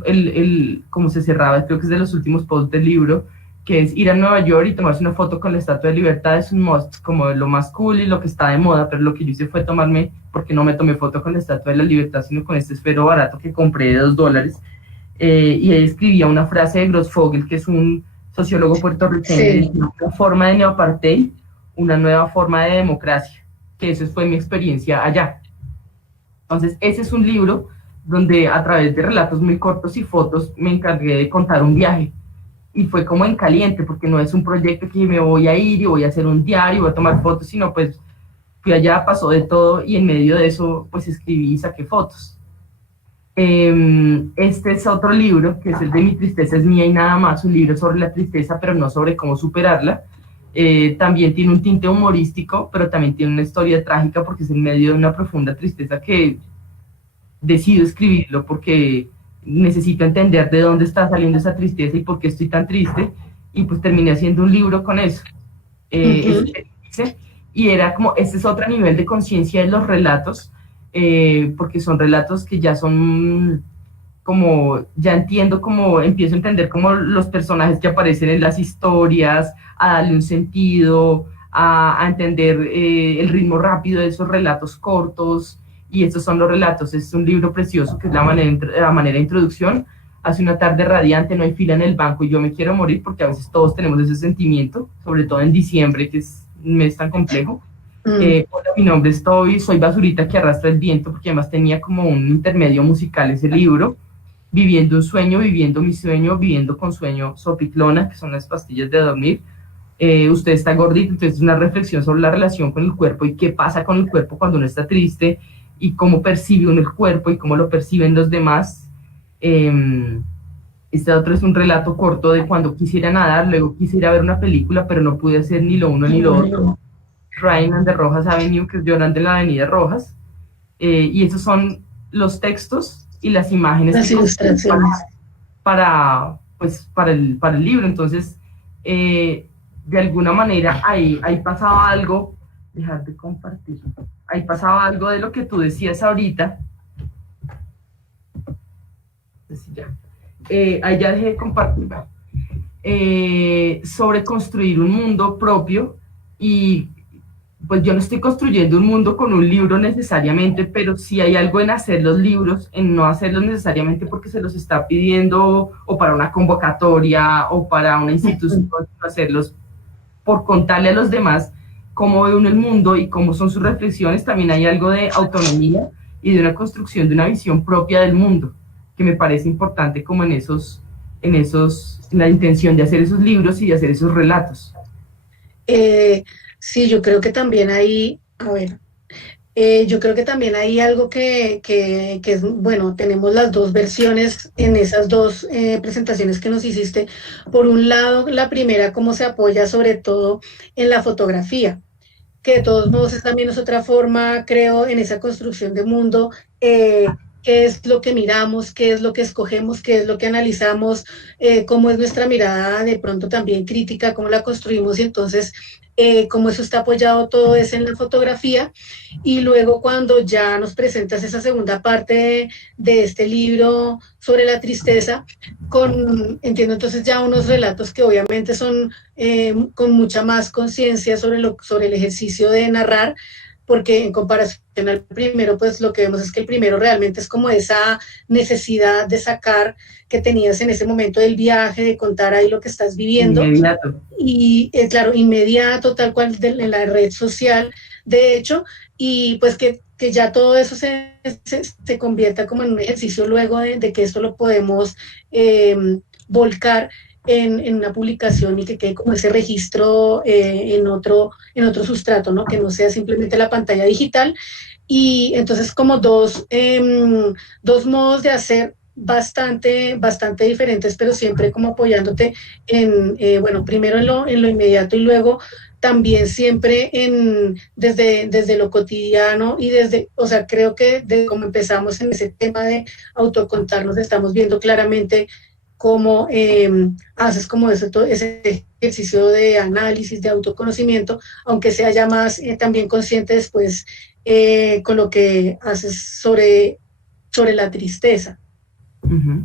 como se cerraba, creo que es de los últimos posts del libro, que es ir a Nueva York y tomarse una foto con la Estatua de Libertad. Es un must, como lo más cool y lo que está de moda, pero lo que yo hice fue tomarme, porque no me tomé foto con la Estatua de la Libertad, sino con este esfero barato que compré de $2, y ahí escribía una frase de Grossfogel, que es un sociólogo puertorriqueño, Sí. una forma de neoapartheid, una nueva forma de democracia, que eso fue mi experiencia allá. Entonces, ese es un libro donde a través de relatos muy cortos y fotos me encargué de contar un viaje, y fue como en caliente, porque no es un proyecto que me voy a ir y voy a hacer un diario, voy a tomar fotos, sino pues fui allá, pasó de todo, y en medio de eso pues escribí y saqué fotos. Este es otro libro, que es el de Mi tristeza es mía y nada más, un libro sobre la tristeza, pero no sobre cómo superarla. También tiene un tinte humorístico, pero también tiene una historia trágica, porque es en medio de una profunda tristeza que decido escribirlo, porque necesito entender de dónde está saliendo esa tristeza y por qué estoy tan triste, y pues terminé haciendo un libro con eso. Y era como, este es otro nivel de conciencia de los relatos, porque son relatos que ya son como, ya entiendo, como empiezo a entender como los personajes que aparecen en las historias, a darle un sentido, a entender el ritmo rápido de esos relatos cortos, y estos son los relatos. Es un libro precioso, que es la manera de introducción. Hace una tarde radiante, no hay fila en el banco y yo me quiero morir, porque a veces todos tenemos ese sentimiento, sobre todo en diciembre, que es un mes tan complejo. Hola, mi nombre es Toby, soy basurita que arrastra el viento, porque además tenía como un intermedio musical ese libro. Viviendo un sueño, viviendo mi sueño, viviendo con sueño, Sopitlona, que son las pastillas de dormir. Usted está gordito, entonces es una reflexión sobre la relación con el cuerpo y qué pasa con el cuerpo cuando uno está triste, y cómo percibe uno el cuerpo y cómo lo perciben los demás. Este otro es un relato corto de cuando quisiera nadar, luego quisiera ver una película, pero no pude hacer ni lo uno ni lo otro. Crying on the Rojas Avenue, que es llorando en la avenida Rojas. Y esos son los textos y las imágenes, Las ilustraciones. para el libro. Entonces, de alguna manera, ahí pasaba algo, dejar de compartir, ahí pasaba algo de lo que tú decías ahorita. Ahí ya dejé de compartir, sobre construir un mundo propio. Y pues yo no estoy construyendo un mundo con un libro necesariamente, pero sí hay algo en hacer los libros, en no hacerlos necesariamente porque se los está pidiendo, o para una convocatoria, o para una institución, hacerlos por contarle a los demás cómo ve uno el mundo y cómo son sus reflexiones. También hay algo de autonomía y de una construcción de una visión propia del mundo, que me parece importante, como en la intención de hacer esos libros y de hacer esos relatos. Sí, yo creo que también hay, a ver, yo creo que también hay algo que es, bueno, tenemos las dos versiones en esas dos presentaciones que nos hiciste. Por un lado, la primera, cómo se apoya sobre todo en la fotografía, que de todos modos es también es otra forma, creo, en esa construcción de mundo. Qué es lo que miramos, qué es lo que escogemos, qué es lo que analizamos, cómo es nuestra mirada de pronto también crítica, cómo la construimos, y entonces cómo eso está apoyado todo es en la fotografía. Y luego cuando ya nos presentas esa segunda parte de este libro sobre la tristeza, entiendo entonces ya unos relatos que obviamente son con mucha más conciencia sobre el ejercicio de narrar, porque en comparación al primero, pues lo que vemos es que el primero realmente es como esa necesidad de sacar que tenías en ese momento del viaje, de contar ahí lo que estás viviendo. Inmediato. Y claro, inmediato, tal cual en la red social, de hecho, y pues que ya todo eso se convierta como en un ejercicio luego de que esto lo podemos volcar en una publicación, y que quede como ese registro en otro sustrato, ¿no? Que no sea simplemente la pantalla digital. Y entonces como dos modos de hacer bastante diferentes, pero siempre como apoyándote en, bueno, primero en lo inmediato, y luego también siempre desde lo cotidiano, y o sea, creo que desde como empezamos en ese tema de autocontarnos, estamos viendo claramente cómo haces como ese ejercicio de análisis, de autoconocimiento, aunque sea ya más también consciente después con lo que haces sobre la tristeza. Ujú.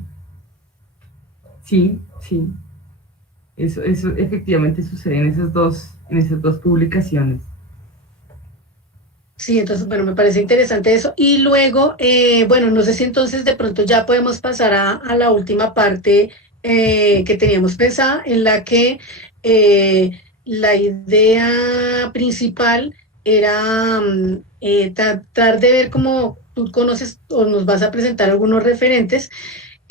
Sí, sí, eso efectivamente sucede en esas dos publicaciones. Sí, entonces, bueno, me parece interesante eso. Y luego, bueno, no sé si entonces de pronto ya podemos pasar a la última parte que teníamos pensada, en la que la idea principal era tratar de ver cómo tú conoces o nos vas a presentar algunos referentes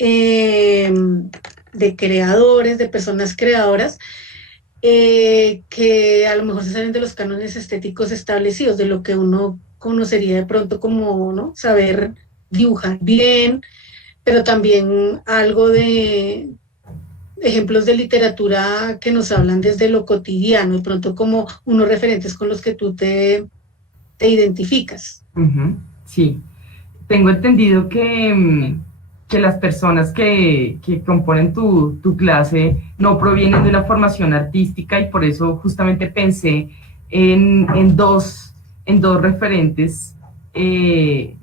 eh, de creadores, de personas creadoras que a lo mejor se salen de los cánones estéticos establecidos, de lo que uno conocería de pronto como, ¿no? Saber dibujar bien, pero también algo de ejemplos de literatura que nos hablan desde lo cotidiano, de pronto como unos referentes con los que tú te identificas. Ujú. Sí, tengo entendido que las personas que componen tu clase no provienen de una formación artística y por eso justamente pensé en dos referentes que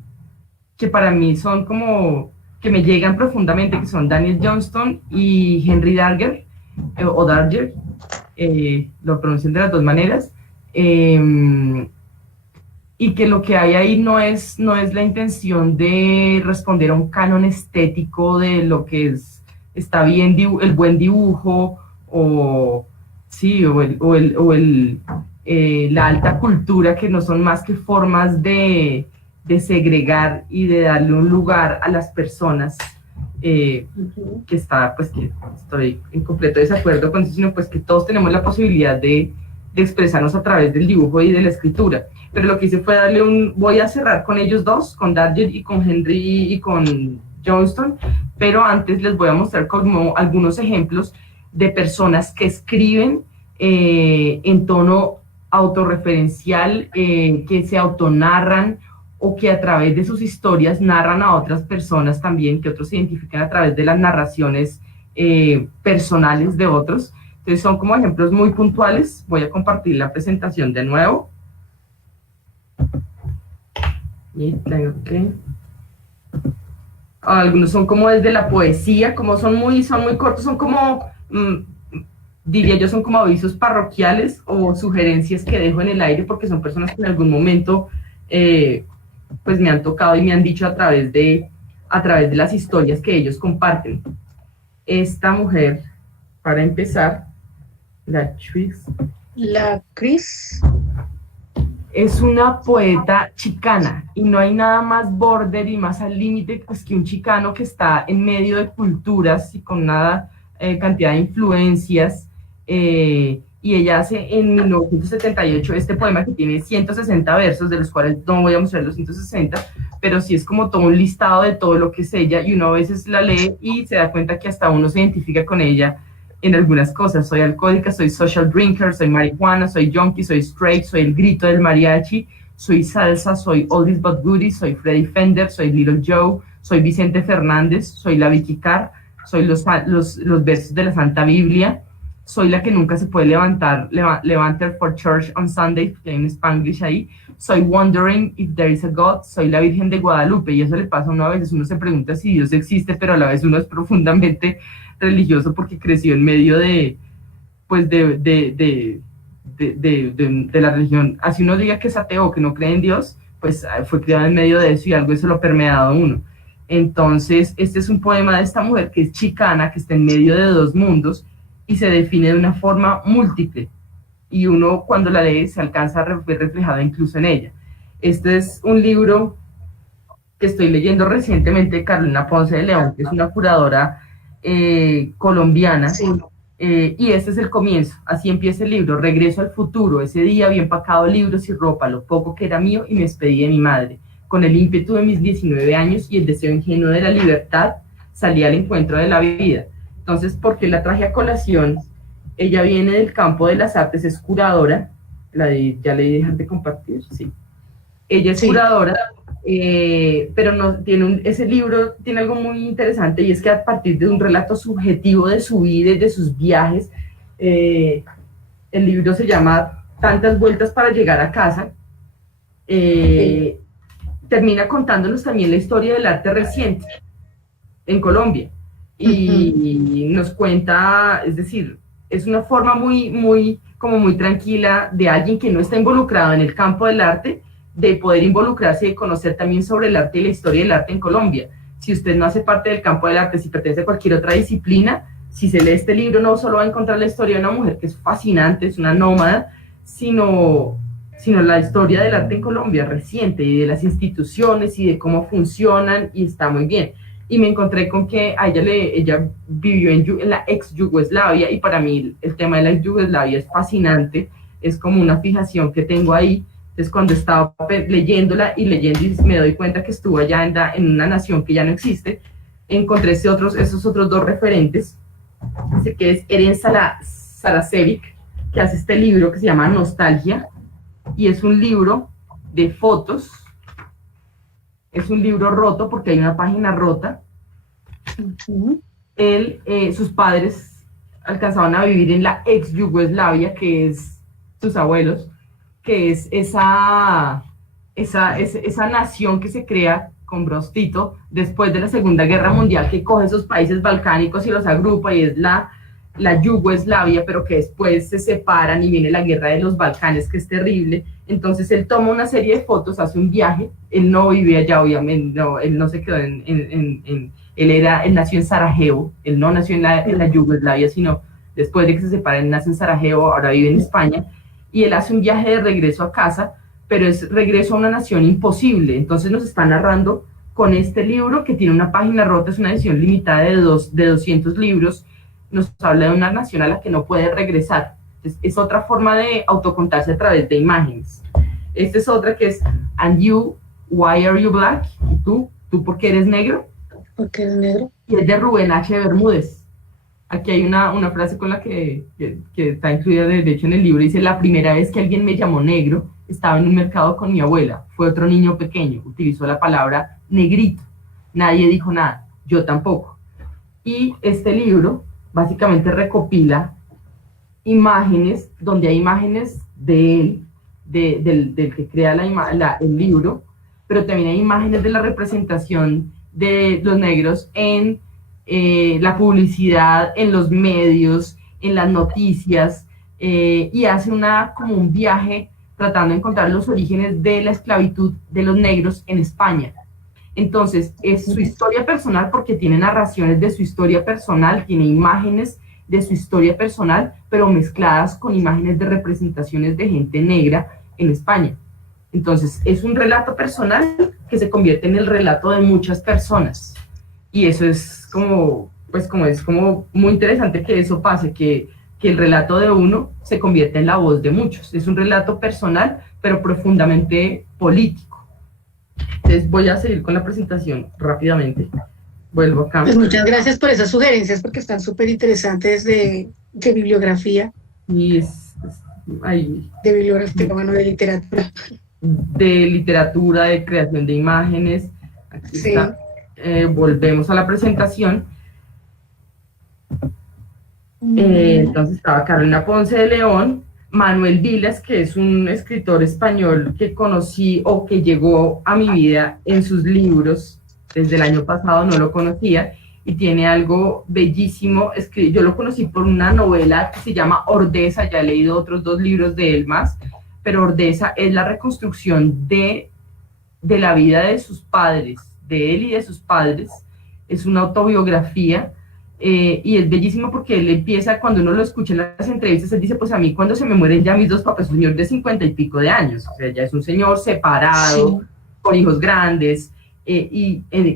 para mí son como que me llegan profundamente, que son Daniel Johnston y Henry Darger, o Darger, lo pronuncian de las dos maneras. Y que lo que hay ahí no es la intención de responder a un canon estético de lo que está bien, el buen dibujo, o, sí, la alta cultura, que no son más que formas de segregar y de darle un lugar a las personas, que está, pues que estoy en completo desacuerdo con eso, sino pues que todos tenemos la posibilidad de expresarnos a través del dibujo y de la escritura. Pero lo que hice fue voy a cerrar con ellos dos, con Darger y con Henry y con Johnston, pero antes les voy a mostrar como algunos ejemplos de personas que escriben en tono autorreferencial, que se autonarran o que a través de sus historias narran a otras personas también, que otros se identifican a través de las narraciones personales de otros. Entonces son como ejemplos muy puntuales. Voy a compartir la presentación de nuevo. Y tengo que... Algunos son como desde la poesía, como son muy cortos, son como, diría yo, son como avisos parroquiales o sugerencias que dejo en el aire porque son personas que en algún momento pues me han tocado y me han dicho a través de las historias que ellos comparten. Esta mujer, para empezar, la Chris es una poeta chicana y no hay nada más border y más al límite pues, que un chicano que está en medio de culturas y con una cantidad de influencias, y ella hace en 1978 este poema que tiene 160 versos, de los cuales no voy a mostrar los 160, pero sí es como todo un listado de todo lo que es ella, y uno a veces la lee y se da cuenta que hasta uno se identifica con ella en algunas cosas. Soy alcohólica, soy social drinker, soy marihuana, soy junkie, soy straight, soy el grito del mariachi, soy salsa, soy oldies but goodies, soy Freddy Fender, soy Little Joe, soy Vicente Fernández, soy la Vicky Carr, soy los versos de la Santa Biblia, soy la que nunca se puede levantar for church on Sunday, porque hay un Spanglish ahí, soy wondering if there is a God, soy la Virgen de Guadalupe, y eso le pasa a uno a veces, uno se pregunta si Dios existe, pero a la vez uno es profundamente religioso porque creció en medio de la religión, así uno diga que es ateo, que no cree en Dios, pues fue criado en medio de eso y algo eso lo ha permeado a uno. Entonces, este es un poema de esta mujer que es chicana, que está en medio de dos mundos y se define de una forma múltiple, y uno cuando la lee se alcanza a ver reflejado incluso en ella. Este es un libro que estoy leyendo recientemente de Carolina Ponce de León, que es una curadora colombiana. Sí. Y este es el comienzo, así empieza el libro: regreso al futuro, ese día había empacado libros y ropa, lo poco que era mío, y me despedí de mi madre. Con el ímpetu de mis 19 años y el deseo ingenuo de la libertad, salí al encuentro de la vida. Entonces, ¿por qué la traje a colación? Ella viene del campo de las artes, es curadora, ya le dejan de compartir, sí. Ella es curadora pero no, ese libro tiene algo muy interesante, y es que a partir de un relato subjetivo de su vida y de sus viajes, el libro se llama Tantas vueltas para llegar a casa, termina contándonos también la historia del arte reciente en Colombia, y nos cuenta, es decir, es una forma muy tranquila de alguien que no está involucrado en el campo del arte, de poder involucrarse y de conocer también sobre el arte y la historia del arte en Colombia. Si usted no hace parte del campo del arte, si pertenece a cualquier otra disciplina, si se lee este libro no solo va a encontrar la historia de una mujer que es fascinante, es una nómada, sino la historia del arte en Colombia reciente, y de las instituciones y de cómo funcionan, y está muy bien. Y me encontré con que a ella vivió en la ex Yugoslavia, y para mí el tema de la ex Yugoslavia es fascinante, es como una fijación que tengo ahí. Entonces, cuando estaba leyéndola y me doy cuenta que estuvo allá en una nación que ya no existe, encontré esos otros dos referentes, que es Eren Saracevic, que hace este libro que se llama Nostalgia, y es un libro de fotos, es un libro roto porque hay una página rota. Sus padres alcanzaban a vivir en la ex Yugoslavia, que es sus abuelos, que es esa nación que se crea con Brostito después de la Segunda Guerra Mundial, que coge esos países balcánicos y los agrupa, y es la Yugoslavia, pero que después se separan y viene la guerra de los Balcanes, que es terrible. Entonces él toma una serie de fotos, hace un viaje, él no vive allá, obviamente, él no se quedó él nació en Sarajevo, él no nació en la Yugoslavia, sino después de que se separan, nace en Sarajevo, ahora vive en España, y él hace un viaje de regreso a casa, pero es regreso a una nación imposible. Entonces nos está narrando con este libro, que tiene una página rota, es una edición limitada de 200 libros, nos habla de una nación a la que no puede regresar. Es otra forma de autocontarse a través de imágenes. Esta es otra, que es And You, Why Are You Black? ¿Y tú por qué eres negro? ¿Por qué eres negro? Y es de Rubén H. Bermúdez. Aquí hay una frase con la que está incluida de hecho en el libro, dice: la primera vez que alguien me llamó negro, estaba en un mercado con mi abuela, fue otro niño pequeño, utilizó la palabra negrito, nadie dijo nada, yo tampoco. Y este libro básicamente recopila imágenes, donde hay imágenes de él, del que crea el libro, pero también hay imágenes de la representación de los negros en la publicidad, en los medios, en las noticias, y hace como un viaje tratando de encontrar los orígenes de la esclavitud de los negros en España. Entonces, es su historia personal, porque tiene narraciones de su historia personal, tiene imágenes de su historia personal, pero mezcladas con imágenes de representaciones de gente negra en España. Entonces, es un relato personal que se convierte en el relato de muchas personas. Y eso es como muy interesante que eso pase, que el relato de uno se convierte en la voz de muchos. Es un relato personal, pero profundamente político. Entonces voy a seguir con la presentación rápidamente. Vuelvo acá. Pues muchas gracias por esas sugerencias, porque están súper interesantes de bibliografía. Y de bibliografía, bueno, de literatura. De literatura, de creación de imágenes. Aquí sí. Está. Volvemos a la presentación. Entonces estaba Carolina Ponce de León, Manuel Vilas, que es un escritor español que conocí, o que llegó a mi vida en sus libros desde el año pasado, no lo conocía, y tiene algo bellísimo. Yo lo conocí por una novela que se llama Ordesa, ya he leído otros 2 libros de él más, pero Ordesa es la reconstrucción de la vida de sus padres, de él y de sus padres. Es una autobiografía, y es bellísimo porque él empieza, cuando uno lo escucha en las entrevistas, él dice: pues a mí, cuando se me mueren ya mis 2 papás, un señor de 50 y pico de años, o sea, ya es un señor separado, sí, con hijos grandes,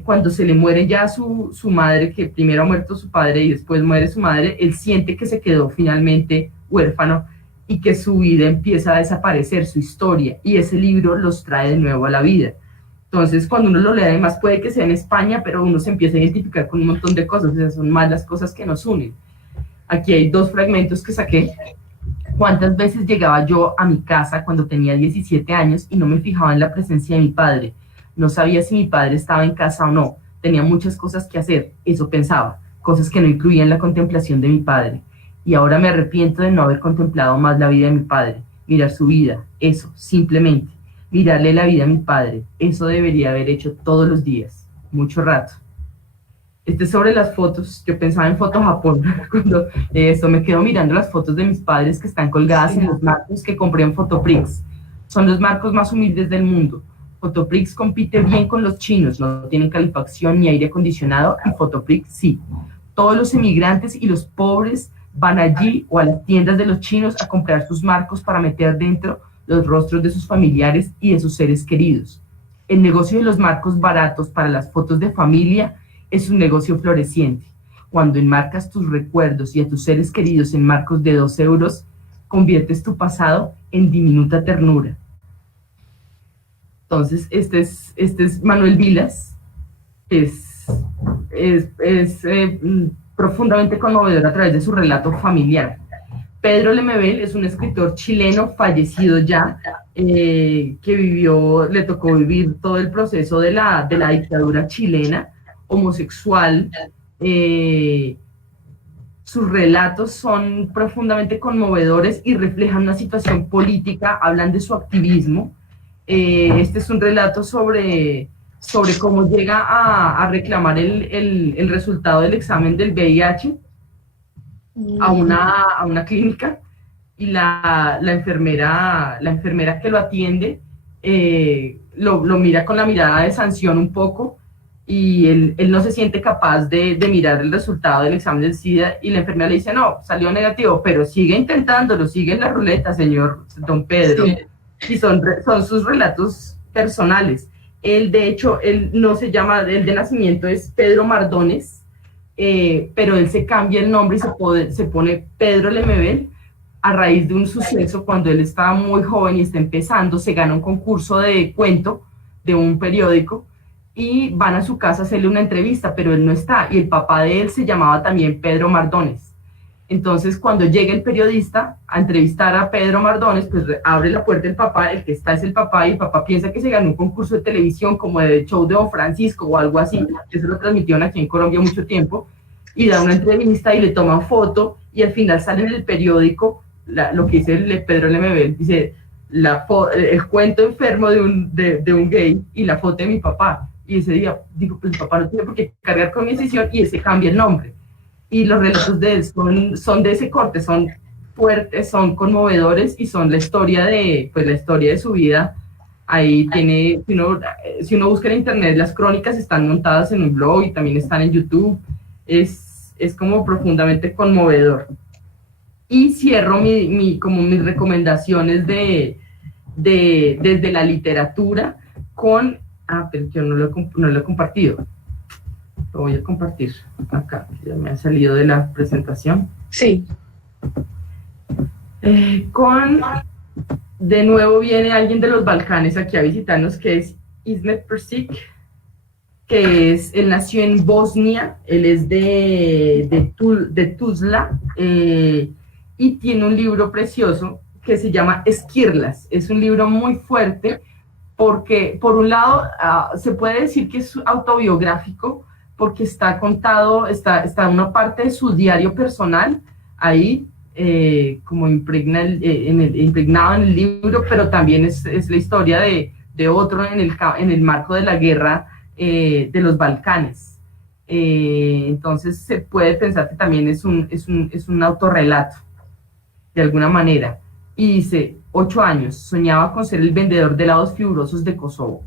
cuando se le muere ya su madre, que primero ha muerto su padre y después muere su madre, él siente que se quedó finalmente huérfano y que su vida empieza a desaparecer, su historia, y ese libro los trae de nuevo a la vida. Entonces, cuando uno lo lee, además puede que sea en España, pero uno se empieza a identificar con un montón de cosas, o sea, son más las cosas que nos unen. Aquí hay 2 fragmentos que saqué. ¿Cuántas veces llegaba yo a mi casa cuando tenía 17 años y no me fijaba en la presencia de mi padre? No sabía si mi padre estaba en casa o no. Tenía muchas cosas que hacer, eso pensaba, cosas que no incluían la contemplación de mi padre. Y ahora me arrepiento de no haber contemplado más la vida de mi padre, mirar su vida, eso, simplemente. Mirarle la vida a mi padre, eso debería haber hecho todos los días, mucho rato. Este es sobre las fotos, yo pensaba en Foto Japón, cuando me quedo mirando las fotos de mis padres que están colgadas en los marcos que compré en Fotoprix. Son los marcos más humildes del mundo. Fotoprix compite bien con los chinos, no tienen calefacción ni aire acondicionado, y Fotoprix sí. Todos los emigrantes y los pobres van allí o a las tiendas de los chinos a comprar sus marcos para meter dentro los rostros de sus familiares y de sus seres queridos. El negocio de los marcos baratos para las fotos de familia es un negocio floreciente. Cuando enmarcas tus recuerdos y a tus seres queridos en marcos de 2 euros, conviertes tu pasado en diminuta ternura. Entonces, este es Manuel Vilas, es profundamente conmovedor a través de su relato familiar. Pedro Lemebel es un escritor chileno fallecido ya, que le tocó vivir todo el proceso de la dictadura chilena, homosexual. Sus relatos son profundamente conmovedores y reflejan una situación política, hablan de su activismo. Este es un relato sobre cómo llega a reclamar el resultado del examen del VIH a una clínica, y la enfermera que lo atiende lo mira con la mirada de sanción un poco, y él no se siente capaz de mirar el resultado del examen del SIDA, y la enfermera le dice, no, salió negativo, pero sigue intentándolo, sigue en la ruleta, señor don Pedro. Sí. Y son sus relatos personales. Él, de hecho, él no se llama, él de nacimiento es Pedro Mardones, pero él se cambia el nombre y se pone Pedro Lemebel a raíz de un suceso. Cuando él estaba muy joven y está empezando, se gana un concurso de cuento de un periódico, y van a su casa a hacerle una entrevista, pero él no está, y el papá de él se llamaba también Pedro Mardones. Entonces, cuando llega el periodista a entrevistar a Pedro Mardones, pues abre la puerta el papá, el que está es el papá, y el papá piensa que se ganó un concurso de televisión como de show de Don Francisco o algo así, eso lo transmitieron aquí en Colombia mucho tiempo, y da una entrevista y le toman foto, y al final sale en el periódico lo que dice Pedro Lemebel, dice, el cuento enfermo de un gay y la foto de mi papá. Y ese día digo, pues mi papá no tiene por qué cargar con mi decisión, y ese cambia el nombre. Y los relatos de él son de ese corte, son fuertes, son conmovedores, y son la historia de su vida. Ahí tiene, si uno busca en internet, las crónicas están montadas en un blog y también están en YouTube. Es como profundamente conmovedor. Y cierro mis recomendaciones desde la literatura con... pero yo no lo he compartido. Lo voy a compartir acá, ya me ha salido de la presentación. Sí. De nuevo viene alguien de los Balcanes aquí a visitarnos, que es Ismet Persic, él nació en Bosnia, él es de Tuzla, y tiene un libro precioso que se llama Esquirlas. Es un libro muy fuerte, porque por un lado se puede decir que es autobiográfico, porque está contado, está una parte de su diario personal ahí, como impregnado en el libro, pero también es la historia de otro en el marco de la guerra de los Balcanes. Entonces se puede pensar que también es un autorrelato, de alguna manera. Y dice, 8 años, soñaba con ser el vendedor de helados fibrosos de Kosovo,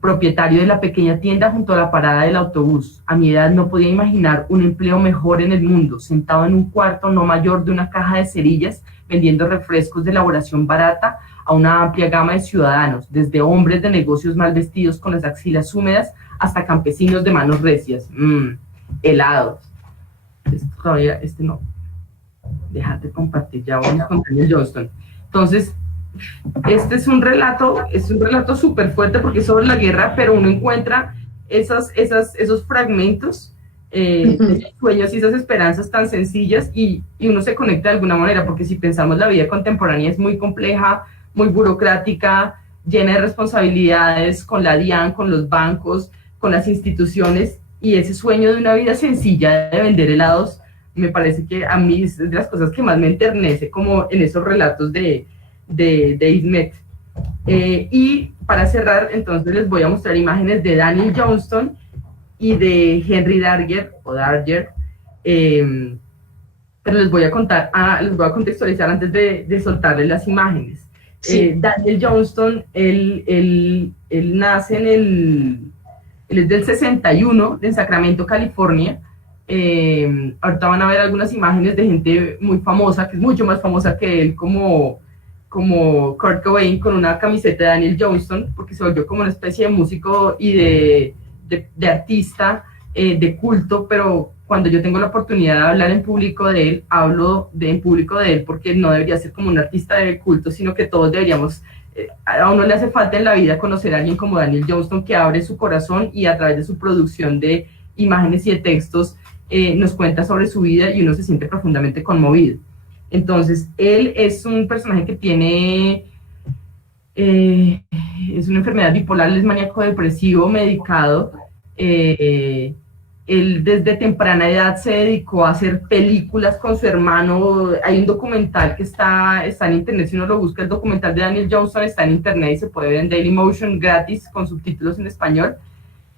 propietario de la pequeña tienda junto a la parada del autobús. A mi edad no podía imaginar un empleo mejor en el mundo, sentado en un cuarto no mayor de una caja de cerillas, vendiendo refrescos de elaboración barata a una amplia gama de ciudadanos, desde hombres de negocios mal vestidos con las axilas húmedas hasta campesinos de manos recias. Helados. Todavía, no. Déjate compartir, ya vamos con Daniel Johnston. Entonces, este es un relato súper fuerte, porque es sobre la guerra, pero uno encuentra esos fragmentos de sueños y esas esperanzas tan sencillas, y uno se conecta de alguna manera, porque si pensamos la vida contemporánea es muy compleja, muy burocrática, llena de responsabilidades con la DIAN, con los bancos, con las instituciones, y ese sueño de una vida sencilla de vender helados, me parece que a mí es de las cosas que más me enternece, como en esos relatos de Ismet. Y para cerrar, entonces les voy a mostrar imágenes de Daniel Johnston y de Henry Darger, pero les voy a contar, les voy a contextualizar antes de soltarles las imágenes. Sí. Daniel Johnston, él nace él es del 61, en Sacramento, California. Ahorita van a ver algunas imágenes de gente muy famosa, que es mucho más famosa que él, como Kurt Cobain, con una camiseta de Daniel Johnston, porque se volvió como una especie de músico y de artista de culto, pero cuando yo tengo la oportunidad de hablar en público de él, hablo en público de él, porque no debería ser como un artista de culto, sino que todos deberíamos, a uno le hace falta en la vida conocer a alguien como Daniel Johnston, que abre su corazón y a través de su producción de imágenes y de textos nos cuenta sobre su vida y uno se siente profundamente conmovido. Entonces, él es un personaje que tiene, es una enfermedad bipolar, él es maníaco depresivo medicado. Él desde temprana edad se dedicó a hacer películas con su hermano. Hay un documental que está en internet, si uno lo busca, el documental de Daniel Johnston está en internet y se puede ver en Dailymotion gratis con subtítulos en español,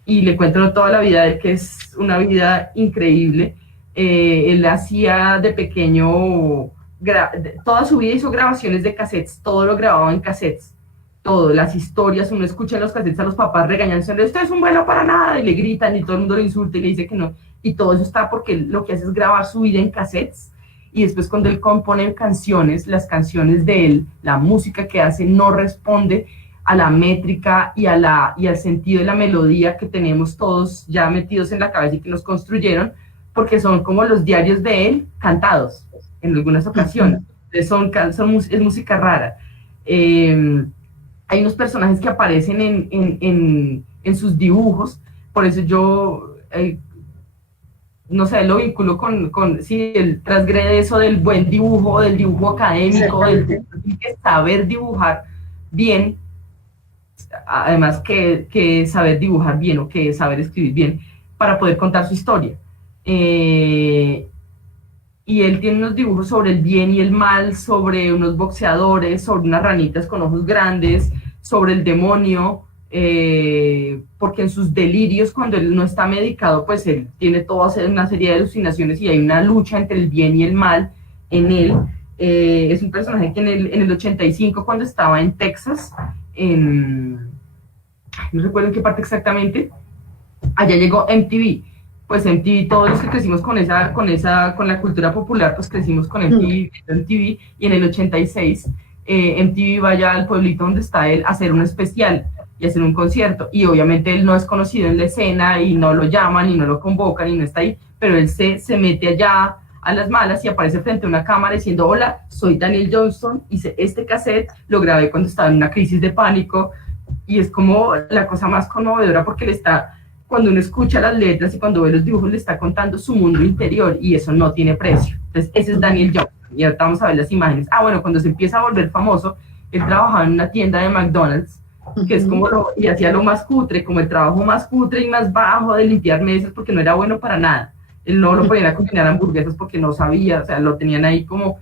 y le cuento toda la vida de él, que es una vida increíble. Él hacía de pequeño, toda su vida hizo grabaciones de cassettes, todo lo grababa en cassettes, todo, las historias, uno escucha en los cassettes a los papás regañándose, esto es un bueno para nada, y le gritan y todo el mundo le insulta y le dice que no, y todo eso está porque lo que hace es grabar su vida en cassettes, y después cuando él compone canciones, las canciones de él, la música que hace no responde a la métrica y al sentido de la melodía que tenemos todos ya metidos en la cabeza y que nos construyeron, porque son como los diarios de él cantados en algunas ocasiones. Es música rara. Hay unos personajes que aparecen en sus dibujos, por eso yo, no sé, lo vinculo con sí, el transgrede eso del buen dibujo, del dibujo académico, del saber dibujar bien, además que saber dibujar bien o que saber escribir bien para poder contar su historia. Y él tiene unos dibujos sobre el bien y el mal, sobre unos boxeadores, sobre unas ranitas con ojos grandes, sobre el demonio, porque en sus delirios, cuando él no está medicado, pues él tiene toda una serie de alucinaciones y hay una lucha entre el bien y el mal en él. Es un personaje que en el 85, cuando estaba en Texas, no recuerdo en qué parte exactamente, allá llegó MTV. Pues MTV, todos los que crecimos con la cultura popular, pues crecimos con MTV, y en el 86 MTV va allá al pueblito donde está él a hacer un especial y hacer un concierto, y obviamente él no es conocido en la escena y no lo llaman y no lo convocan y no está ahí, pero él se mete allá a las malas y aparece frente a una cámara diciendo: hola, soy Daniel Johnston, hice este cassette, lo grabé cuando estaba en una crisis de pánico, y es como la cosa más conmovedora porque le está... Cuando uno escucha las letras y cuando ve los dibujos, le está contando su mundo interior, y eso no tiene precio. Entonces, ese es Daniel Johnston, y ahorita vamos a ver las imágenes. Bueno, cuando se empieza a volver famoso, él trabajaba en una tienda de McDonald's, que es como y hacía lo más cutre, como el trabajo más cutre y más bajo de limpiar mesas, porque no era bueno para nada. Él no lo ponían a cocinar hamburguesas porque no sabía, o sea, lo tenían ahí como...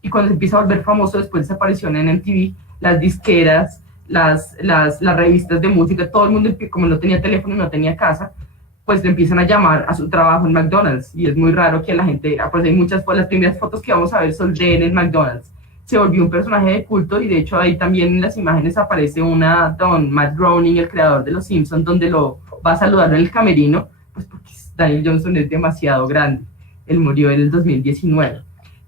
Y cuando se empieza a volver famoso, después de esa aparición en MTV, las disqueras, las revistas de música, todo el mundo, como no tenía teléfono y no tenía casa, pues le empiezan a llamar a su trabajo en McDonald's, y es muy raro que la gente, pues hay muchas, las primeras fotos que vamos a ver son de él en McDonald's. Se volvió un personaje de culto, y de hecho ahí también en las imágenes aparece don Matt Groening, el creador de Los Simpsons, donde lo va a saludar en el camerino, pues porque Daniel Johnston es demasiado grande. Él murió en el 2019.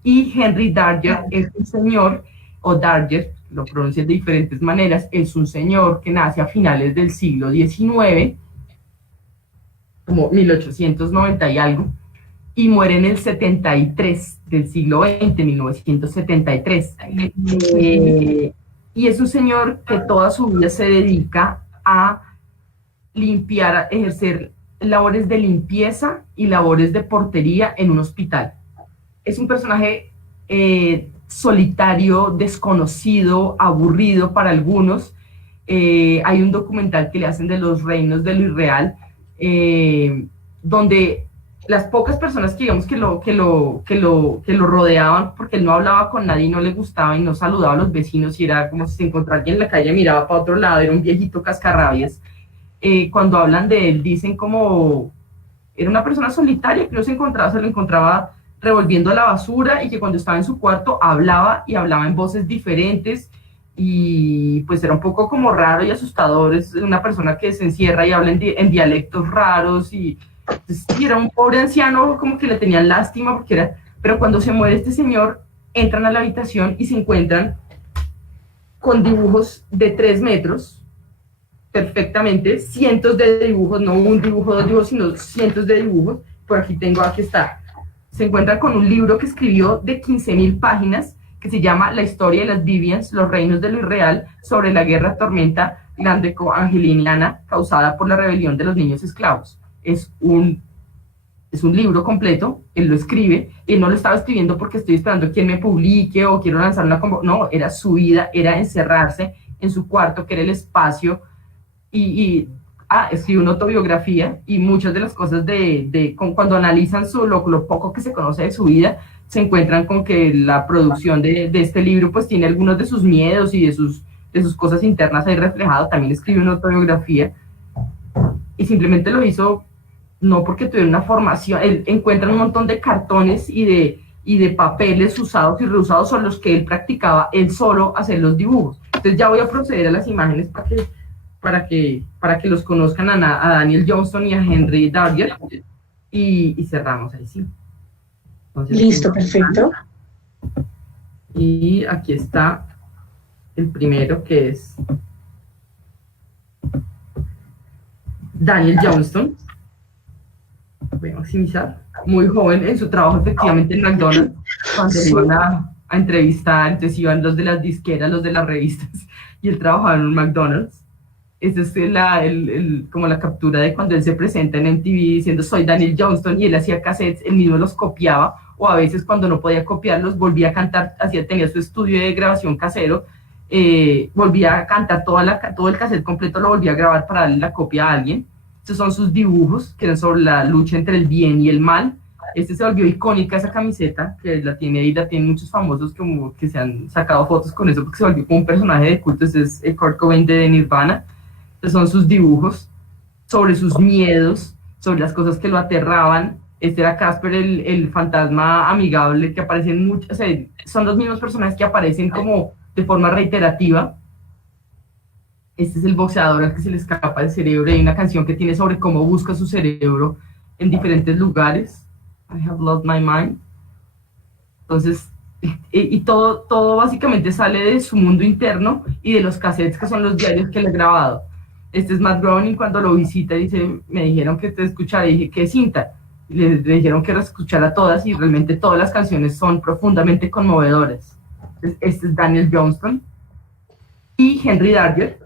Y Henry Darger es un señor, o Darger, lo pronuncian de diferentes maneras, es un señor que nace a finales del siglo XIX, como 1890 y algo, y muere en el 73 del siglo XX, 1973. Y es un señor que toda su vida se dedica a limpiar, a ejercer labores de limpieza y labores de portería en un hospital. Es un personaje solitario, desconocido, aburrido para algunos, Hay un documental que le hacen de los reinos de lo irreal, donde las pocas personas que digamos que lo rodeaban, porque él no hablaba con nadie, no le gustaba y no saludaba a los vecinos, y era como si se encontrara alguien en la calle, miraba para otro lado, era un viejito cascarrabias. Cuando hablan de él, dicen como era una persona solitaria que no se lo encontraba revolviendo la basura, y que cuando estaba en su cuarto hablaba y hablaba en voces diferentes, y pues era un poco como raro y asustador. Es una persona que se encierra y habla en dialectos raros, y pues, era un pobre anciano, como que le tenían lástima porque era, pero cuando se muere este señor, entran a la habitación y se encuentran con dibujos de 3 metros, perfectamente, cientos de dibujos, no un dibujo, 2 dibujos, sino cientos de dibujos. Por aquí está. Se encuentran con un libro que escribió de 15.000 páginas, que se llama La historia de las Vivians, los reinos de lo irreal, sobre la guerra tormenta grandeco-angeliniana causada por la rebelión de los niños esclavos. Es un libro completo, él lo escribe, y él no lo estaba escribiendo porque estoy esperando quien me publique o quiero lanzar una... No, era su vida, era encerrarse en su cuarto, que era el espacio, escribió una autobiografía, y muchas de las cosas cuando analizan lo poco que se conoce de su vida, se encuentran con que la producción de este libro pues tiene algunos de sus miedos y de sus cosas internas ahí reflejadas. También escribió una autobiografía, y simplemente lo hizo no porque tuviera una formación. Él encuentra un montón de cartones y de papeles usados y reusados, son los que él practicaba él solo hacer los dibujos. Entonces ya voy a proceder a las imágenes para que los conozcan, a Daniel Johnston y a Henry Darger, y cerramos ahí, sí. Entonces, listo, perfecto. Y aquí está el primero, que es Daniel Johnston. Voy a maximizar. Muy joven en su trabajo, efectivamente, en McDonald's, cuando se iban a entrevistar. Entonces iban los de las disqueras, los de las revistas, y él trabajaba en un McDonald's. Esta es como la captura de cuando él se presenta en MTV diciendo soy Daniel Johnston, y él hacía cassettes, él mismo los copiaba, o a veces cuando no podía copiarlos volvía a cantar, tenía su estudio de grabación casero, volvía a cantar todo el cassette completo, lo volvía a grabar para darle la copia a alguien. Estos son sus dibujos, que eran sobre la lucha entre el bien y el mal. Se volvió icónica esa camiseta, que la tienen muchos famosos como que se han sacado fotos con eso, porque se volvió como un personaje de culto. Este es Kurt Cobain de Nirvana. Estos son sus dibujos sobre sus miedos, sobre las cosas que lo aterraban. Este era Casper, el fantasma amigable, que aparecen muchos, son los mismos personajes que aparecen como de forma reiterativa. Este es el boxeador al que se le escapa el cerebro. Hay una canción que tiene sobre cómo busca su cerebro en diferentes lugares. I have lost my mind. Entonces, y todo básicamente sale de su mundo interno y de los cassettes, que son los diarios que le he grabado. Este es Matt Groening, cuando lo visita, dice, me dijeron que te escuchara, y dije, ¿qué cinta? Le dijeron que las escuchara todas, y realmente todas las canciones son profundamente conmovedoras. Entonces, este es Daniel Johnston. Y Henry Darger,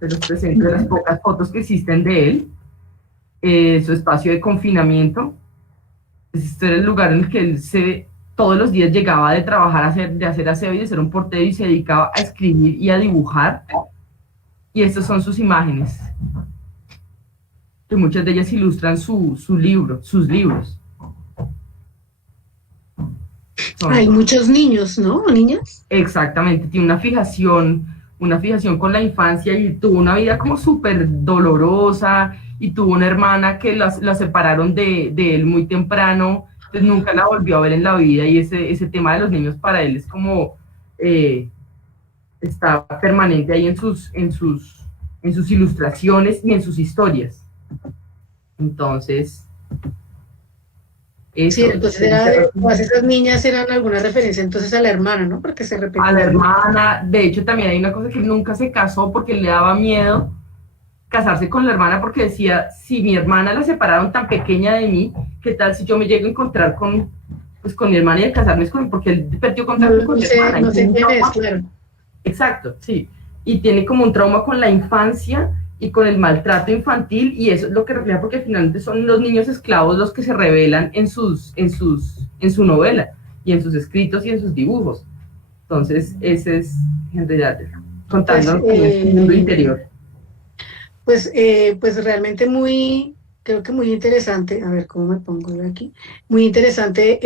se los presento, de las pocas fotos que existen de él, su espacio de confinamiento. Este era el lugar en el que él todos los días llegaba de trabajar, de hacer aseo y de ser un portero, y se dedicaba a escribir y a dibujar. Y estas son sus imágenes, que muchas de ellas ilustran sus libros. Hay muchos niños, ¿no? ¿O niñas? Exactamente, tiene una fijación con la infancia, y tuvo una vida como súper dolorosa, y tuvo una hermana que la separaron de él muy temprano, entonces nunca la volvió a ver en la vida, y ese tema de los niños para él es como... está permanente ahí en sus ilustraciones y en sus historias. Entonces, eso, sí, entonces todas esas niñas eran alguna referencia entonces a la hermana, ¿no? Porque se repetía. A la hermana. De hecho, también hay una cosa, que nunca se casó porque le daba miedo casarse con la hermana, porque decía, si mi hermana la separaron tan pequeña de mí, ¿qué tal si yo me llego a encontrar con mi hermana y a casarme con, porque él perdió contacto con mi hermana? No sé quién es, claro. Exacto, sí. Y tiene como un trauma con la infancia y con el maltrato infantil, y eso es lo que refleja, porque finalmente son los niños esclavos los que se revelan en su novela, y en sus escritos y en sus dibujos. Entonces, ese es Henry Darger. contándonos como este mundo interior. Pues realmente creo que muy interesante, a ver cómo me pongo yo aquí, muy interesante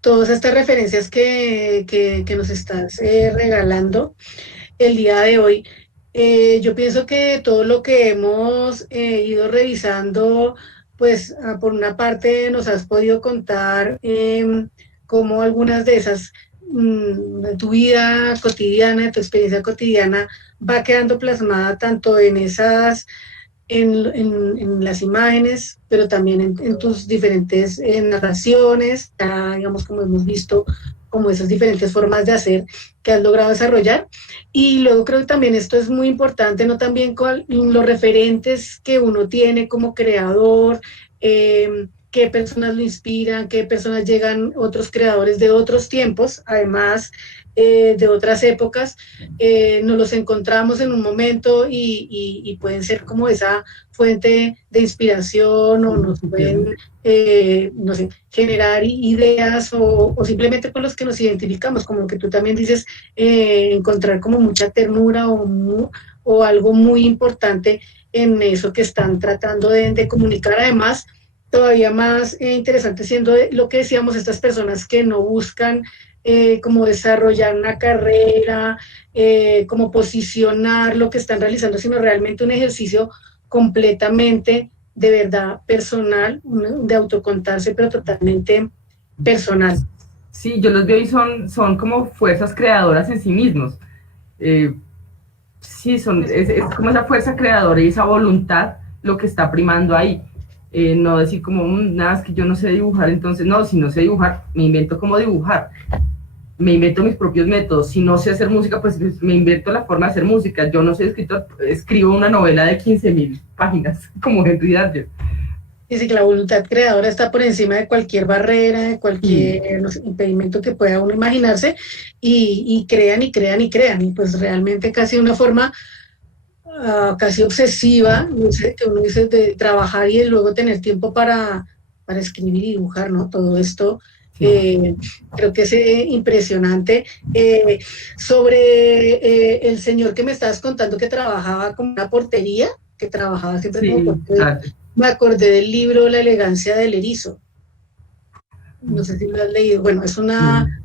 todas estas referencias que nos estás regalando el día de hoy. Yo pienso que todo lo que hemos ido revisando, pues por una parte nos has podido contar cómo algunas de esas de tu vida cotidiana, de tu experiencia cotidiana, va quedando plasmada tanto en en las imágenes, pero también en tus diferentes narraciones, digamos, como hemos visto, como esas diferentes formas de hacer que has logrado desarrollar. Y luego creo que también esto es muy importante, ¿no? También con los referentes que uno tiene como creador, qué personas lo inspiran, qué personas llegan, otros creadores de otros tiempos, además de otras épocas, nos los encontramos en un momento y pueden ser como esa fuente de inspiración o nos pueden, no sé, generar ideas o simplemente con los que nos identificamos, como lo que tú también dices, encontrar como mucha ternura o algo muy importante en eso que están tratando de comunicar. Además, todavía más interesante siendo lo que decíamos, estas personas que no buscan como desarrollar una carrera, como posicionar lo que están realizando, sino realmente un ejercicio completamente de verdad personal, de autocontarse, pero totalmente personal. Sí, yo los veo y son como fuerzas creadoras en sí mismos. Sí, es como esa fuerza creadora y esa voluntad lo que está primando ahí. No decir como, nada, es que yo no sé dibujar, entonces no, si no sé dibujar, me invento cómo dibujar. Me invento mis propios métodos. Si no sé hacer música, pues me invento la forma de hacer música. Yo no soy escritor, escribo una novela de 15.000 páginas, como Henry Darger. Dice que la voluntad creadora está por encima de cualquier barrera, de cualquier no sé, impedimento que pueda uno imaginarse, y crean y crean y crean. Y pues realmente casi una forma casi obsesiva, no sé, que uno dice de trabajar y de luego tener tiempo para escribir y dibujar, ¿no? Todo esto creo que es impresionante. Sobre el señor que me estabas contando que trabajaba como una portería, que trabajaba siempre como portería, me acordé del libro La elegancia del erizo. No sé si lo has leído. Bueno, es una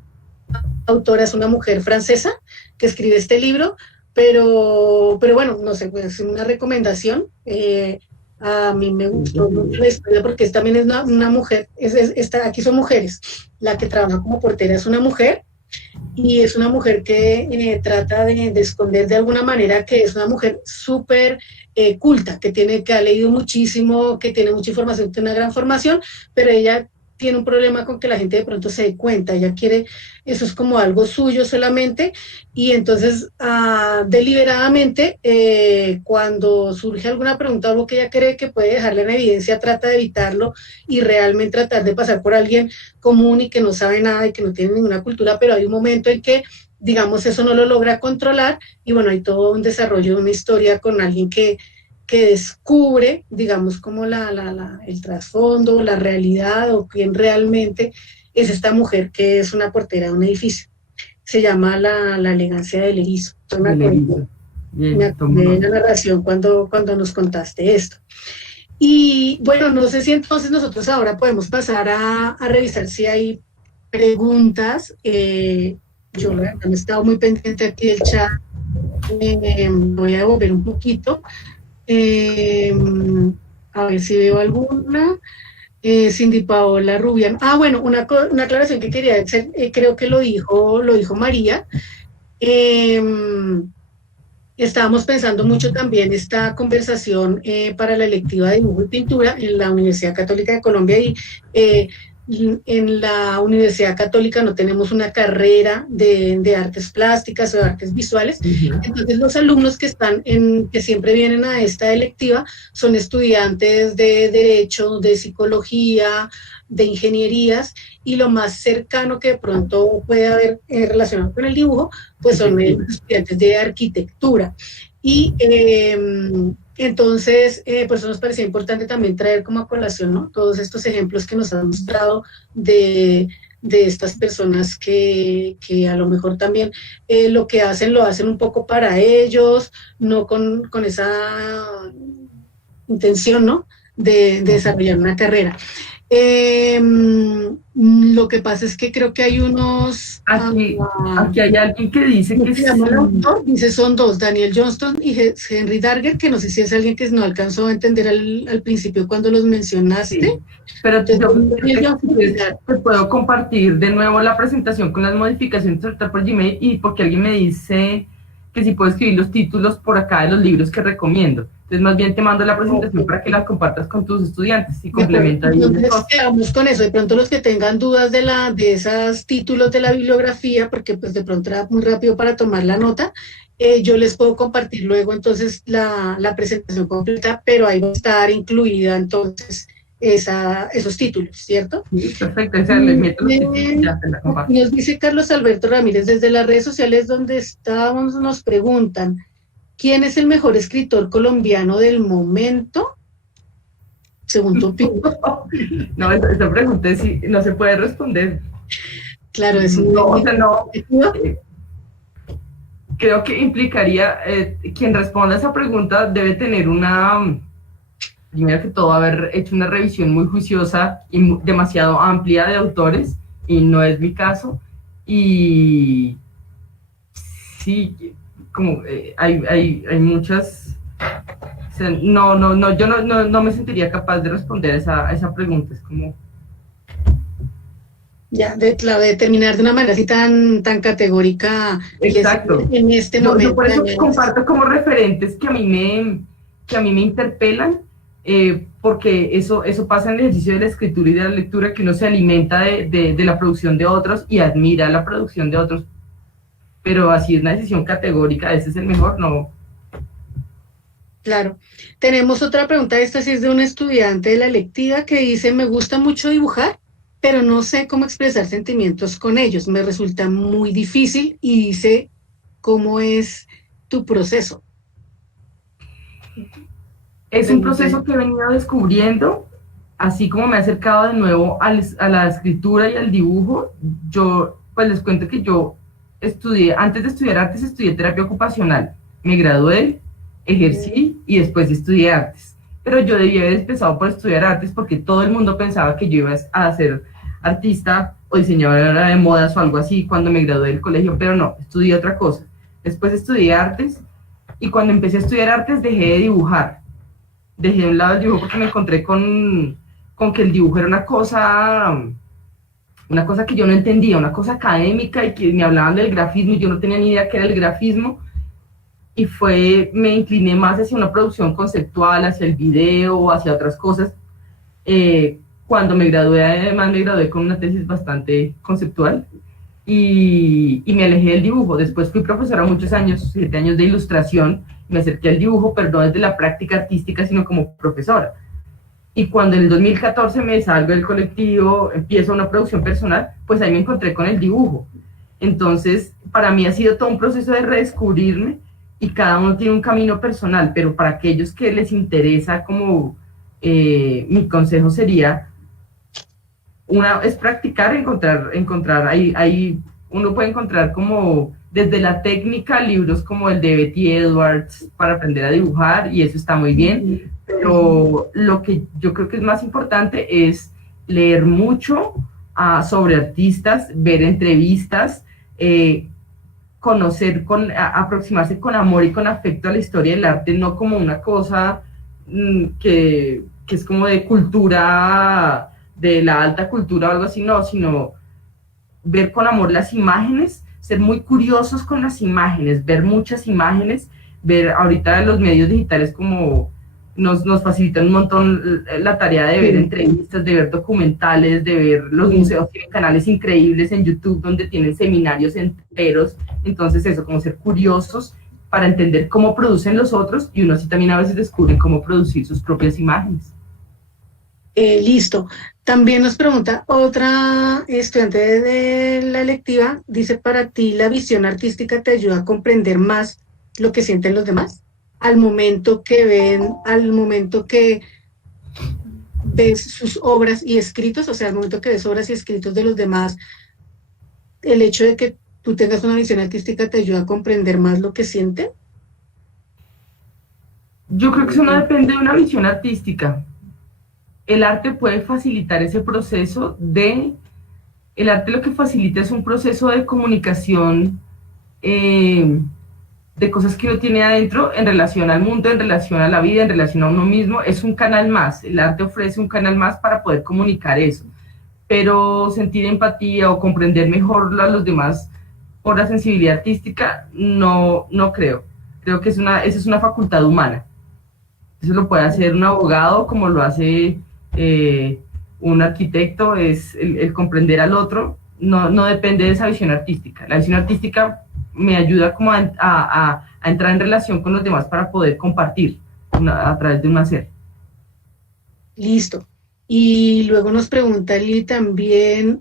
autora, es una mujer francesa que escribe este libro, pero bueno, no sé, pues es una recomendación. A mí me gustó mucho la historia porque también es una mujer, aquí son mujeres, la que trabaja como portera es una mujer y es una mujer que trata de esconder de alguna manera que es una mujer súper culta, que ha leído muchísimo, que tiene mucha información, tiene una gran formación, pero ella tiene un problema con que la gente de pronto se dé cuenta, ella quiere, eso es como algo suyo solamente, y entonces deliberadamente cuando surge alguna pregunta, algo que ella cree que puede dejarla en evidencia, trata de evitarlo y realmente tratar de pasar por alguien común y que no sabe nada y que no tiene ninguna cultura, pero hay un momento en que digamos eso no lo logra controlar y bueno, hay todo un desarrollo de una historia con alguien que descubre, digamos, como el trasfondo, la realidad o quién realmente es esta mujer que es una portera de un edificio. Se llama La elegancia del erizo. Me acordé de la narración cuando nos contaste esto. Y bueno, no sé si entonces nosotros ahora podemos pasar a revisar si hay preguntas. Yo la verdad me he estado muy pendiente aquí del chat. Voy a devolver un poquito. A ver si veo alguna. Cindy Paola Rubian. Bueno, una aclaración que quería hacer, creo que lo dijo María. Estábamos pensando mucho también esta conversación para la electiva de dibujo y pintura en la Universidad Católica de Colombia y en la Universidad Católica no tenemos una carrera de artes plásticas o de artes visuales. Entonces los alumnos que siempre vienen a esta electiva son estudiantes de Derecho, de Psicología, de Ingenierías, y lo más cercano que de pronto puede haber relacionado con el dibujo, pues son estudiantes de Arquitectura. Y entonces, por eso nos parecía importante también traer como a colación, ¿no? Todos estos ejemplos que nos han mostrado de de estas personas que a lo mejor también lo que hacen lo hacen un poco para ellos, no con esa intención, ¿no? De desarrollar una carrera. Lo que pasa es que creo que hay unos... Aquí hay alguien que dice que se llama el autor, dice son dos, Daniel Johnston y Henry Darger, que no sé si es alguien que no alcanzó a entender al principio cuando los mencionaste. Sí, pero yo te puedo compartir de nuevo la presentación con las modificaciones por Gmail, y porque alguien me dice que si puedo escribir los títulos por acá de los libros que recomiendo. Entonces, más bien te mando la presentación para que la compartas con tus estudiantes y complementa ahí. Entonces, quedamos con eso. De pronto los que tengan dudas de esos títulos de la bibliografía, porque pues de pronto era muy rápido para tomar la nota, yo les puedo compartir luego entonces la presentación completa, pero ahí va a estar incluida entonces esos títulos, ¿cierto? Sí, perfecto. O sea, les meto los títulos y ya te la comparto. Nos dice Carlos Alberto Ramírez, desde las redes sociales donde estábamos nos preguntan, ¿quién es el mejor escritor colombiano del momento? Según tu opinión. No, esta pregunta no se puede responder. Claro, es no, o sea, no. Creo que implicaría, quien responda a esa pregunta debe tener primero que todo, haber hecho una revisión muy juiciosa y demasiado amplia de autores, y no es mi caso. Y sí, como hay muchas, o sea, yo no me sentiría capaz de responder esa pregunta. Es como ya de determinar de una manera así tan categórica. Exacto. En este momento. Yo por eso comparto como referentes que a mí me interpelan, porque eso pasa en el ejercicio de la escritura y de la lectura, que uno se alimenta de la producción de otros y admira la producción de otros. Pero así es una decisión categórica, ese es el mejor, no. Claro. Tenemos otra pregunta, esta sí es de un estudiante de la electiva que dice, me gusta mucho dibujar, pero no sé cómo expresar sentimientos con ellos, me resulta muy difícil, y dice, ¿cómo es tu proceso? Es un proceso que he venido descubriendo, así como me he acercado de nuevo a la escritura y al dibujo. Yo, pues les cuento que yo antes de estudiar artes, estudié terapia ocupacional. Me gradué, ejercí y después estudié artes. Pero yo debía haber empezado por estudiar artes porque todo el mundo pensaba que yo iba a ser artista o diseñadora de modas o algo así cuando me gradué del colegio, pero no, estudié otra cosa. Después estudié artes, y cuando empecé a estudiar artes dejé de dibujar. Dejé de un lado el dibujo porque me encontré con que el dibujo era una cosa que yo no entendía, una cosa académica, y que me hablaban del grafismo y yo no tenía ni idea qué era el grafismo, y me incliné más hacia una producción conceptual, hacia el video, hacia otras cosas. Cuando me gradué, además me gradué con una tesis bastante conceptual, y me alejé del dibujo. Después fui profesora muchos años, 7 años de ilustración, me acerqué al dibujo, pero no desde la práctica artística, sino como profesora. Y cuando en el 2014 me salgo del colectivo, empiezo una producción personal, pues ahí me encontré con el dibujo. Entonces, para mí ha sido todo un proceso de redescubrirme, y cada uno tiene un camino personal, pero para aquellos que les interesa, como mi consejo sería, es practicar, encontrar uno puede encontrar como desde la técnica libros como el de Betty Edwards para aprender a dibujar, y eso está muy bien, pero lo que yo creo que es más importante es leer mucho sobre artistas, ver entrevistas, conocer, aproximarse con amor y con afecto a la historia del arte, no como una cosa que es como de cultura, de la alta cultura o algo así, no, sino ver con amor las imágenes, ser muy curiosos con las imágenes, ver muchas imágenes, ver ahorita los medios digitales como nos facilitan un montón la tarea de ver entrevistas, de ver documentales, de ver los museos, tienen canales increíbles en YouTube donde tienen seminarios enteros. Entonces eso, como ser curiosos para entender cómo producen los otros, y uno así también a veces descubre cómo producir sus propias imágenes. Listo. También nos pregunta otra estudiante de la electiva, dice, ¿para ti la visión artística te ayuda a comprender más lo que sienten los demás? Al momento que ves sus obras y escritos, o sea, al momento que ves obras y escritos de los demás, el hecho de que tú tengas una visión artística te ayuda a comprender más lo que siente. Yo creo que eso no depende de una visión artística. El arte puede facilitar ese proceso de... El arte lo que facilita es un proceso de comunicación de cosas que uno tiene adentro en relación al mundo, en relación a la vida, en relación a uno mismo. Es un canal más. El arte ofrece un canal más para poder comunicar eso. Pero sentir empatía o comprender mejor a los demás por la sensibilidad artística, no creo. Creo que esa es una facultad humana. Eso lo puede hacer un abogado como lo hace un arquitecto, es el comprender al otro, no depende de esa visión artística. La visión artística me ayuda como a entrar en relación con los demás para poder compartir a través de un hacer. Listo. Y luego nos pregunta Lili también,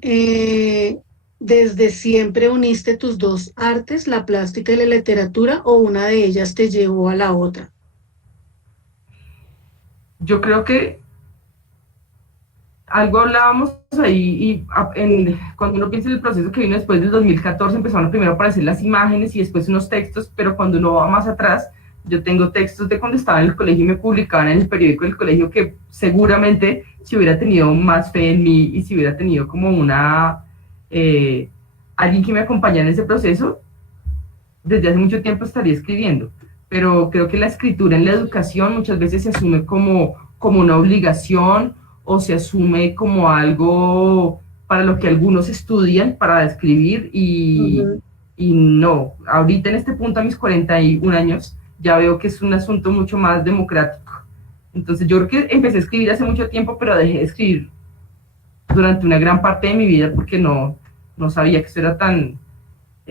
¿desde siempre uniste tus dos artes, la plástica y la literatura, o una de ellas te llevó a la otra? Yo creo que algo hablábamos ahí y cuando uno piensa en el proceso que vino después del 2014 empezaron primero a aparecer las imágenes y después unos textos, pero cuando uno va más atrás, yo tengo textos de cuando estaba en el colegio y me publicaban en el periódico del colegio que seguramente si hubiera tenido más fe en mí y si hubiera tenido como alguien que me acompañara en ese proceso, desde hace mucho tiempo estaría escribiendo. Pero creo que la escritura en la educación muchas veces se asume como una obligación o se asume como algo para lo que algunos estudian para escribir y no. Ahorita en este punto, a mis 41 años, ya veo que es un asunto mucho más democrático. Entonces yo creo que empecé a escribir hace mucho tiempo, pero dejé de escribir durante una gran parte de mi vida porque no sabía que eso era tan...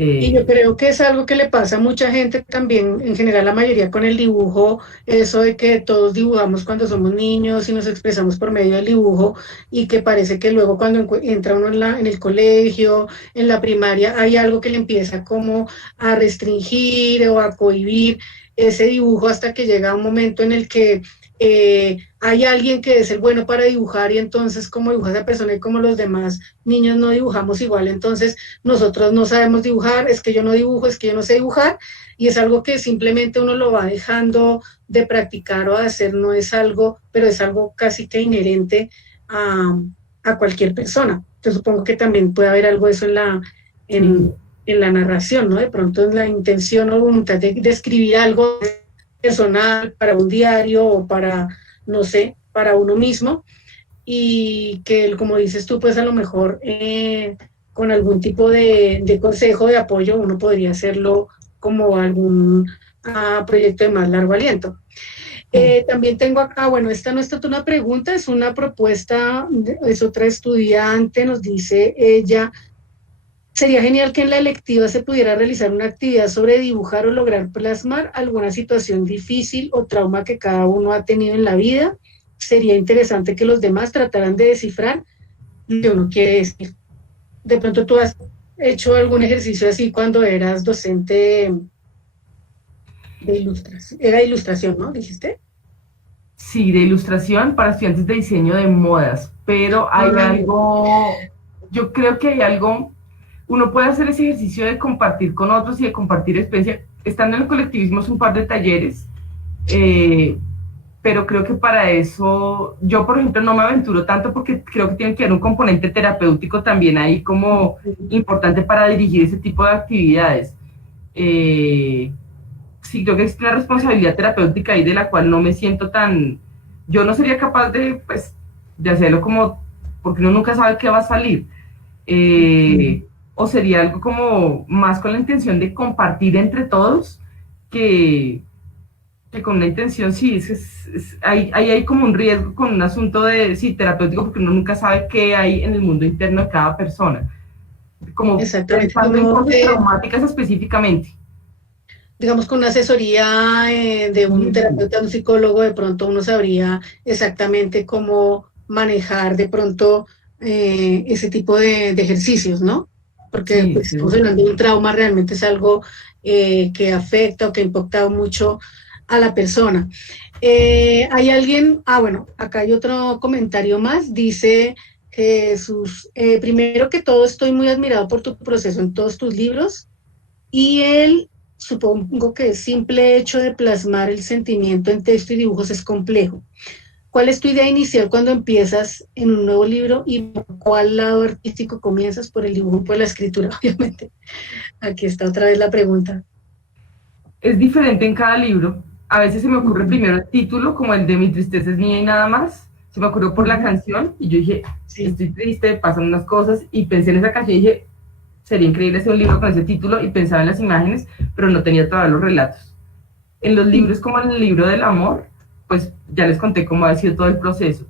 Y yo creo que es algo que le pasa a mucha gente también, en general la mayoría con el dibujo, eso de que todos dibujamos cuando somos niños y nos expresamos por medio del dibujo y que parece que luego cuando entra uno en el colegio, en la primaria, hay algo que le empieza como a restringir o a cohibir ese dibujo hasta que llega un momento en el que hay alguien que es el bueno para dibujar y entonces como dibuja esa persona y como los demás niños no dibujamos igual, entonces nosotros no sabemos dibujar, es que yo no dibujo, es que yo no sé dibujar, y es algo que simplemente uno lo va dejando de practicar o de hacer, no es algo, pero es algo casi que inherente a cualquier persona. Yo supongo que también puede haber algo de eso en la narración, ¿no? De pronto en la intención o voluntad de escribir algo personal para un diario o para, no sé, para uno mismo, y que, como dices tú, pues a lo mejor con algún tipo de consejo, de apoyo, uno podría hacerlo como algún proyecto de más largo aliento. También tengo acá, bueno, esta no es tanto una pregunta, es una propuesta, es otra estudiante, nos dice ella: sería genial que en la electiva se pudiera realizar una actividad sobre dibujar o lograr plasmar alguna situación difícil o trauma que cada uno ha tenido en la vida. Sería interesante que los demás trataran de descifrar lo que uno quiere decir. De pronto tú has hecho algún ejercicio así cuando eras docente de ilustración. Era ilustración, ¿no? ¿Dijiste? Sí, de ilustración para estudiantes de diseño de modas, pero hay algo, yo creo que hay algo, uno puede hacer ese ejercicio de compartir con otros y de compartir experiencia. Estando en el colectivismo es un par de talleres, pero creo que para eso, yo por ejemplo no me aventuro tanto porque creo que tiene que haber un componente terapéutico también ahí como importante para dirigir ese tipo de actividades. Sí, creo que es la responsabilidad terapéutica ahí de la cual no me siento tan... Yo no sería capaz de, pues, de hacerlo como... porque uno nunca sabe qué va a salir. O sería algo como más con la intención de compartir entre todos que con una intención, sí, hay como un riesgo con un asunto de, sí, terapéutico, porque uno nunca sabe qué hay en el mundo interno de cada persona. Como pensando en cosas traumáticas específicamente. Digamos, con una asesoría de un terapeuta, un psicólogo, de pronto uno sabría exactamente cómo manejar de pronto ese tipo de ejercicios, ¿no? Porque Sí, pues, estamos hablando de un trauma, realmente es algo que afecta o que ha impactado mucho a la persona. Hay alguien, bueno, acá hay otro comentario más, dice Jesús, primero que todo estoy muy admirado por tu proceso en todos tus libros y el, supongo que el simple hecho de plasmar el sentimiento en texto y dibujos es complejo. ¿Cuál es tu idea inicial cuando empiezas en un nuevo libro y por cuál lado artístico comienzas? ¿Por el dibujo o por la escritura? Obviamente. Aquí está otra vez la pregunta. Es diferente en cada libro. A veces se me ocurre primero el título, como el de Mi tristeza es mía y nada más. Se me ocurrió por la canción y yo dije, sí, estoy triste, pasan unas cosas, y pensé en esa canción y dije, sería increíble hacer un libro con ese título, y pensaba en las imágenes, pero no tenía todavía los relatos. En los libros como en el libro del amor, pues ya les conté cómo ha sido todo el proceso.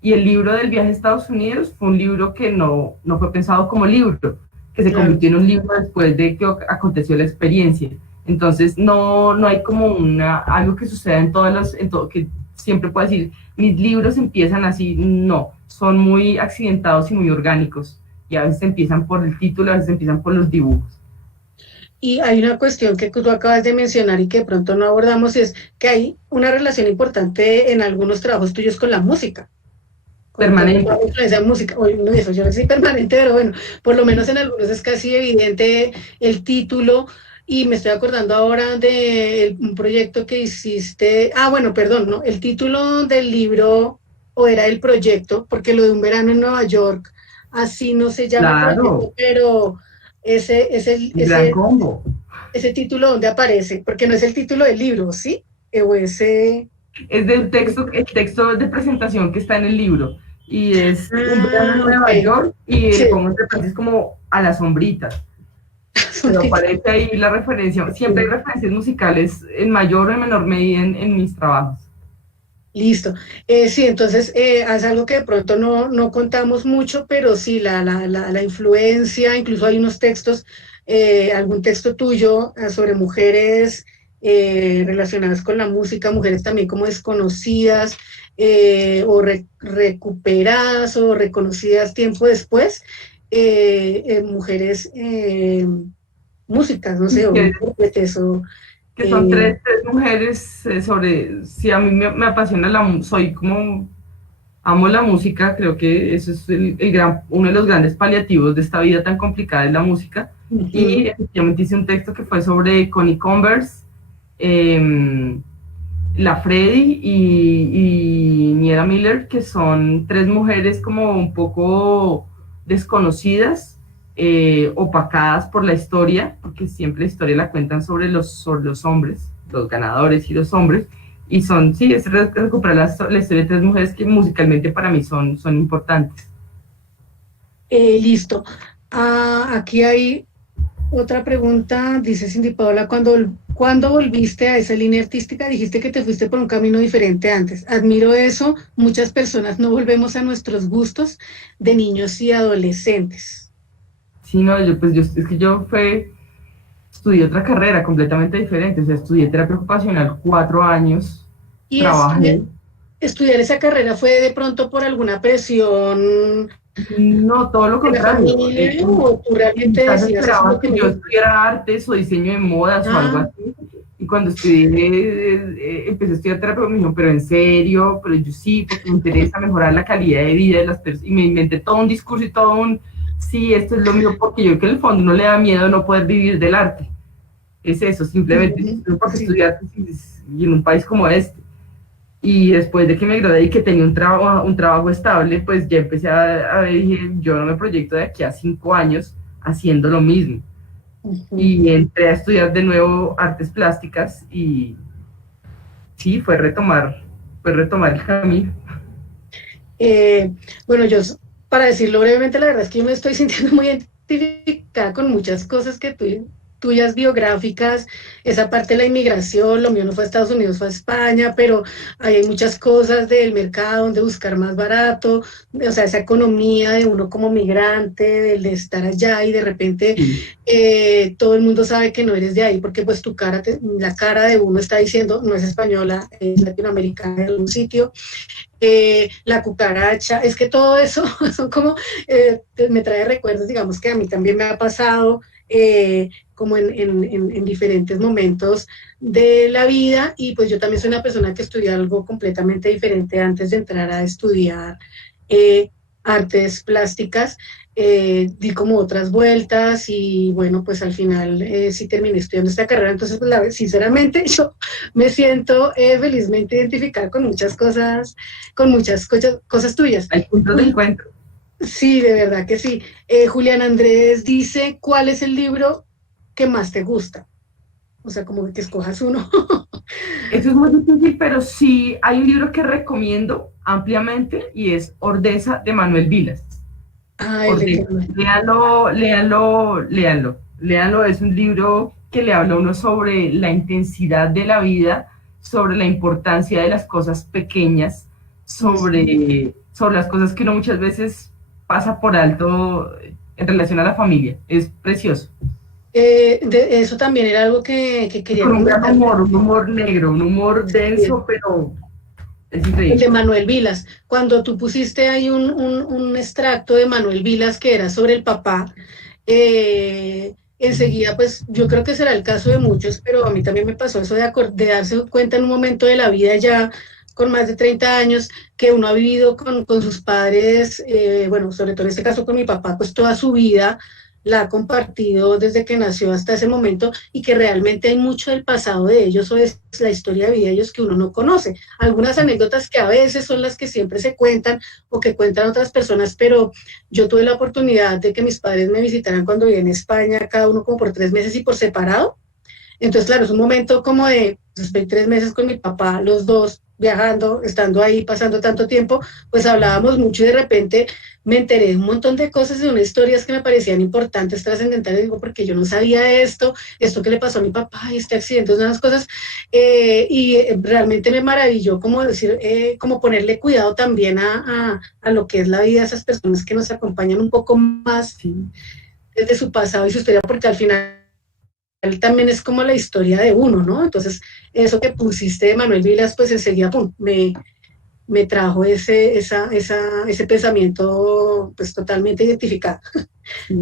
Y el libro del viaje a Estados Unidos fue un libro que no fue pensado como libro, que se convirtió en un libro después de que aconteció la experiencia. Entonces no hay como algo que suceda en que siempre puedo decir, mis libros empiezan así, no, son muy accidentados y muy orgánicos. Y a veces empiezan por el título, a veces empiezan por los dibujos. Y hay una cuestión que tú acabas de mencionar y que de pronto no abordamos, es que hay una relación importante en algunos trabajos tuyos con la música. Permanente. Esa música, no, eso yo no sé permanente, pero bueno, por lo menos en algunos es casi evidente el título. Y me estoy acordando ahora de un proyecto que hiciste, bueno, perdón, ¿no? El título del libro, o era el proyecto, porque lo de Un verano en Nueva York, así no se llama, claro, proyecto, pero ese título, ¿dónde aparece? Porque no es el título del libro, ¿sí? O ese... Es del texto, el texto de presentación que está en el libro, y es Un verano en Nueva York, y sí, pongo entre paréntesis como a las sombritas. Pero aparece ahí la referencia, siempre hay referencias musicales en mayor o en menor medida en mis trabajos. Listo. Sí, entonces es algo que de pronto no contamos mucho, pero sí, la influencia, incluso hay unos textos, algún texto tuyo sobre mujeres relacionadas con la música, mujeres también como desconocidas, o recuperadas o reconocidas tiempo después, mujeres músicas, no sé, o intérpretes, o... que son tres mujeres si a mí me apasiona amo la música, creo que eso es uno de los grandes paliativos de esta vida tan complicada, es la música. Y efectivamente hice un texto que fue sobre Connie Converse, la Freddy y Niera Miller, que son tres mujeres como un poco desconocidas, opacadas por la historia, porque siempre la historia la cuentan sobre los hombres, los ganadores y los hombres, y es recuperar la historia de tres mujeres que musicalmente para mí son importantes. Listo. Aquí hay otra pregunta, dice Cindy Paola, ¿cuándo volviste a esa línea artística? Dijiste que te fuiste por un camino diferente antes. Admiro eso, muchas personas no volvemos a nuestros gustos de niños y adolescentes. Sí, no, yo estudié otra carrera completamente diferente, o sea, estudié terapia ocupacional 4 años, ¿Y trabajé? ¿Estudiar esa carrera fue de pronto por alguna presión? No, todo lo contrario. ¿O tú realmente decías que yo estudiara artes o diseño de modas o algo así? Y cuando empecé a estudiar terapia, me dijeron, pero en serio, pero yo sí, porque me interesa mejorar la calidad de vida de las personas, y me inventé todo un discurso y sí, esto es lo mío, porque yo creo que en el fondo no le da miedo no poder vivir del arte. Es eso, simplemente, porque estudiar y en un país como este. Y después de que me gradué y que tenía un trabajo estable, pues ya empecé a ver, dije, yo no me proyecto de aquí a 5 años haciendo lo mismo. Y entré a estudiar de nuevo artes plásticas y sí, fue retomar el camino. Bueno, yo, para decirlo brevemente, la verdad es que yo me estoy sintiendo muy identificada con muchas cosas que tuyas biográficas, esa parte de la inmigración, lo mío no fue a Estados Unidos, fue a España, pero hay muchas cosas del mercado, donde buscar más barato, o sea, esa economía de uno como migrante, de estar allá y de repente todo el mundo sabe que no eres de ahí, porque pues la cara de uno está diciendo, no es española, es latinoamericana de algún sitio. La cucaracha, es que todo eso son como, me trae recuerdos, digamos que a mí también me ha pasado como en diferentes momentos de la vida, y pues yo también soy una persona que estudió algo completamente diferente antes de entrar a estudiar artes plásticas. Di como otras vueltas y bueno, pues al final sí terminé estudiando esta carrera. Entonces, pues, sinceramente, yo me siento felizmente identificada con muchas cosas tuyas. Hay puntos de encuentro. Sí, de verdad que sí. Julián Andrés dice, ¿cuál es el libro que más te gusta? O sea, como que escojas uno. Eso es muy difícil, pero sí hay un libro que recomiendo ampliamente y es Ordesa de Manuel Vilas. Ah, el Ordesa. de Léanlo, es un libro que le habla a uno sobre la intensidad de la vida, sobre la importancia de las cosas pequeñas, sobre las cosas que uno muchas veces pasa por alto en relación a la familia. Es precioso. Eso también era algo que quería Con un gran comentar. humor, un humor negro, un humor denso, pero es increíble. El de Manuel Vilas. Cuando tú pusiste ahí un extracto de Manuel Vilas que era sobre el papá, enseguida, pues yo creo que será el caso de muchos, pero a mí también me pasó eso de darse cuenta en un momento de la vida ya con más de 30 años que uno ha vivido con sus padres, bueno, sobre todo en este caso con mi papá, pues toda su vida la ha compartido desde que nació hasta ese momento, y que realmente hay mucho del pasado de ellos o es la historia de vida de ellos que uno no conoce. Algunas anécdotas que a veces son las que siempre se cuentan o que cuentan otras personas, pero yo tuve la oportunidad de que mis padres me visitaran cuando viví en España, cada uno como por 3 meses y por separado. Entonces, claro, es un momento como de, pues, estoy 3 meses con mi papá, los dos viajando, estando ahí, pasando tanto tiempo, pues hablábamos mucho y de repente me enteré de un montón de cosas, de unas historias que me parecían importantes, trascendentales, digo, porque yo no sabía esto que le pasó a mi papá, este accidente, unas cosas, y realmente me maravilló como decir, como ponerle cuidado también a lo que es la vida de esas personas que nos acompañan un poco más desde su pasado y su historia, porque al final también es como la historia de uno, ¿no? Entonces, eso que pusiste de Manuel Vilas, pues enseguida, pum, me trajo ese pensamiento, pues totalmente identificado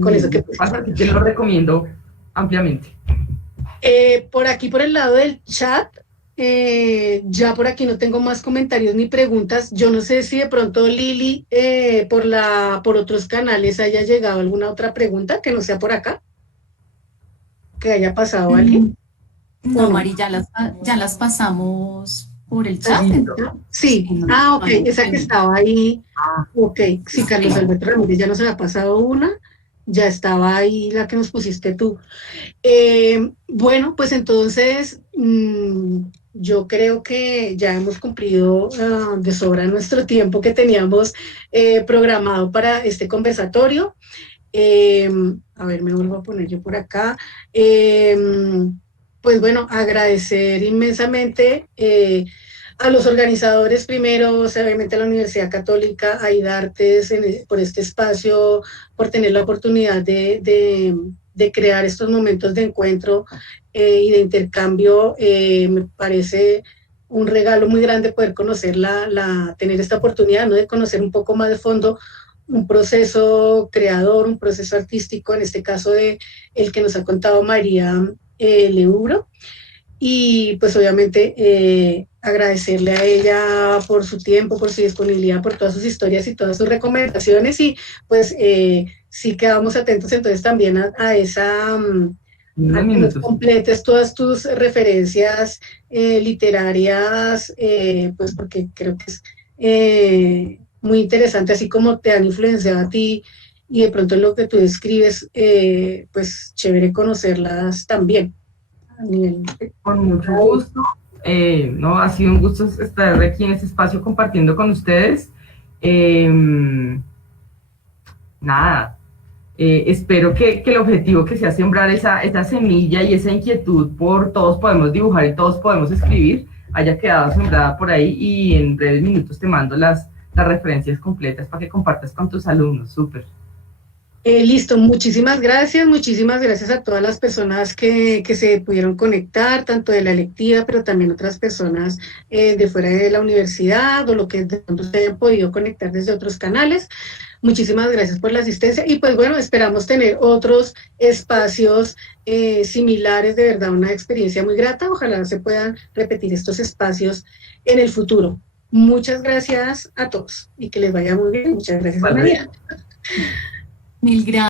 con eso que pusiste. Así que lo recomiendo ampliamente. Por aquí, por el lado del chat, ya por aquí no tengo más comentarios ni preguntas. Yo no sé si de pronto Lili, por otros canales haya llegado alguna otra pregunta que no sea por acá, que haya pasado alguien. No, Mari, ya las pasamos por el chat. Sí, ok, esa que estaba ahí. Ok, sí, Carlos Alberto Ramírez, ya nos había pasado una, ya estaba ahí la que nos pusiste tú. Bueno, pues entonces yo creo que ya hemos cumplido de sobra nuestro tiempo que teníamos programado para este conversatorio. A ver, me vuelvo a poner yo por acá. Pues bueno, agradecer inmensamente a los organizadores primero, obviamente a la Universidad Católica, a IDARTES por este espacio, por tener la oportunidad de crear estos momentos de encuentro y de intercambio. Me parece un regalo muy grande poder conocer tener esta oportunidad, ¿no? De conocer un poco más de fondo un proceso creador, un proceso artístico, en este caso de el que nos ha contado María Leubro. Y pues obviamente agradecerle a ella por su tiempo, por su disponibilidad, por todas sus historias y todas sus recomendaciones, y pues sí quedamos atentos entonces también a esa... a que nos completes todas tus referencias literarias, pues porque creo que es muy interesante, así como te han influenciado a ti y de pronto lo que tú escribes, pues chévere conocerlas también. Con mucho gusto. No, ha sido un gusto estar aquí en este espacio compartiendo con ustedes. Nada, espero que el objetivo que sea sembrar esa semilla y esa inquietud por todos podemos dibujar y todos podemos escribir haya quedado sembrada por ahí, y en breves minutos te mando las referencias completas para que compartas con tus alumnos. Súper. Listo, muchísimas gracias a todas las personas que se pudieron conectar, tanto de la electiva, pero también otras personas de fuera de la universidad o lo que de pronto se hayan podido conectar desde otros canales. Muchísimas gracias por la asistencia y pues bueno, esperamos tener otros espacios similares, de verdad una experiencia muy grata, ojalá se puedan repetir estos espacios en el futuro. Muchas gracias a todos y que les vaya muy bien. Muchas gracias, Vale. María. Mil gracias.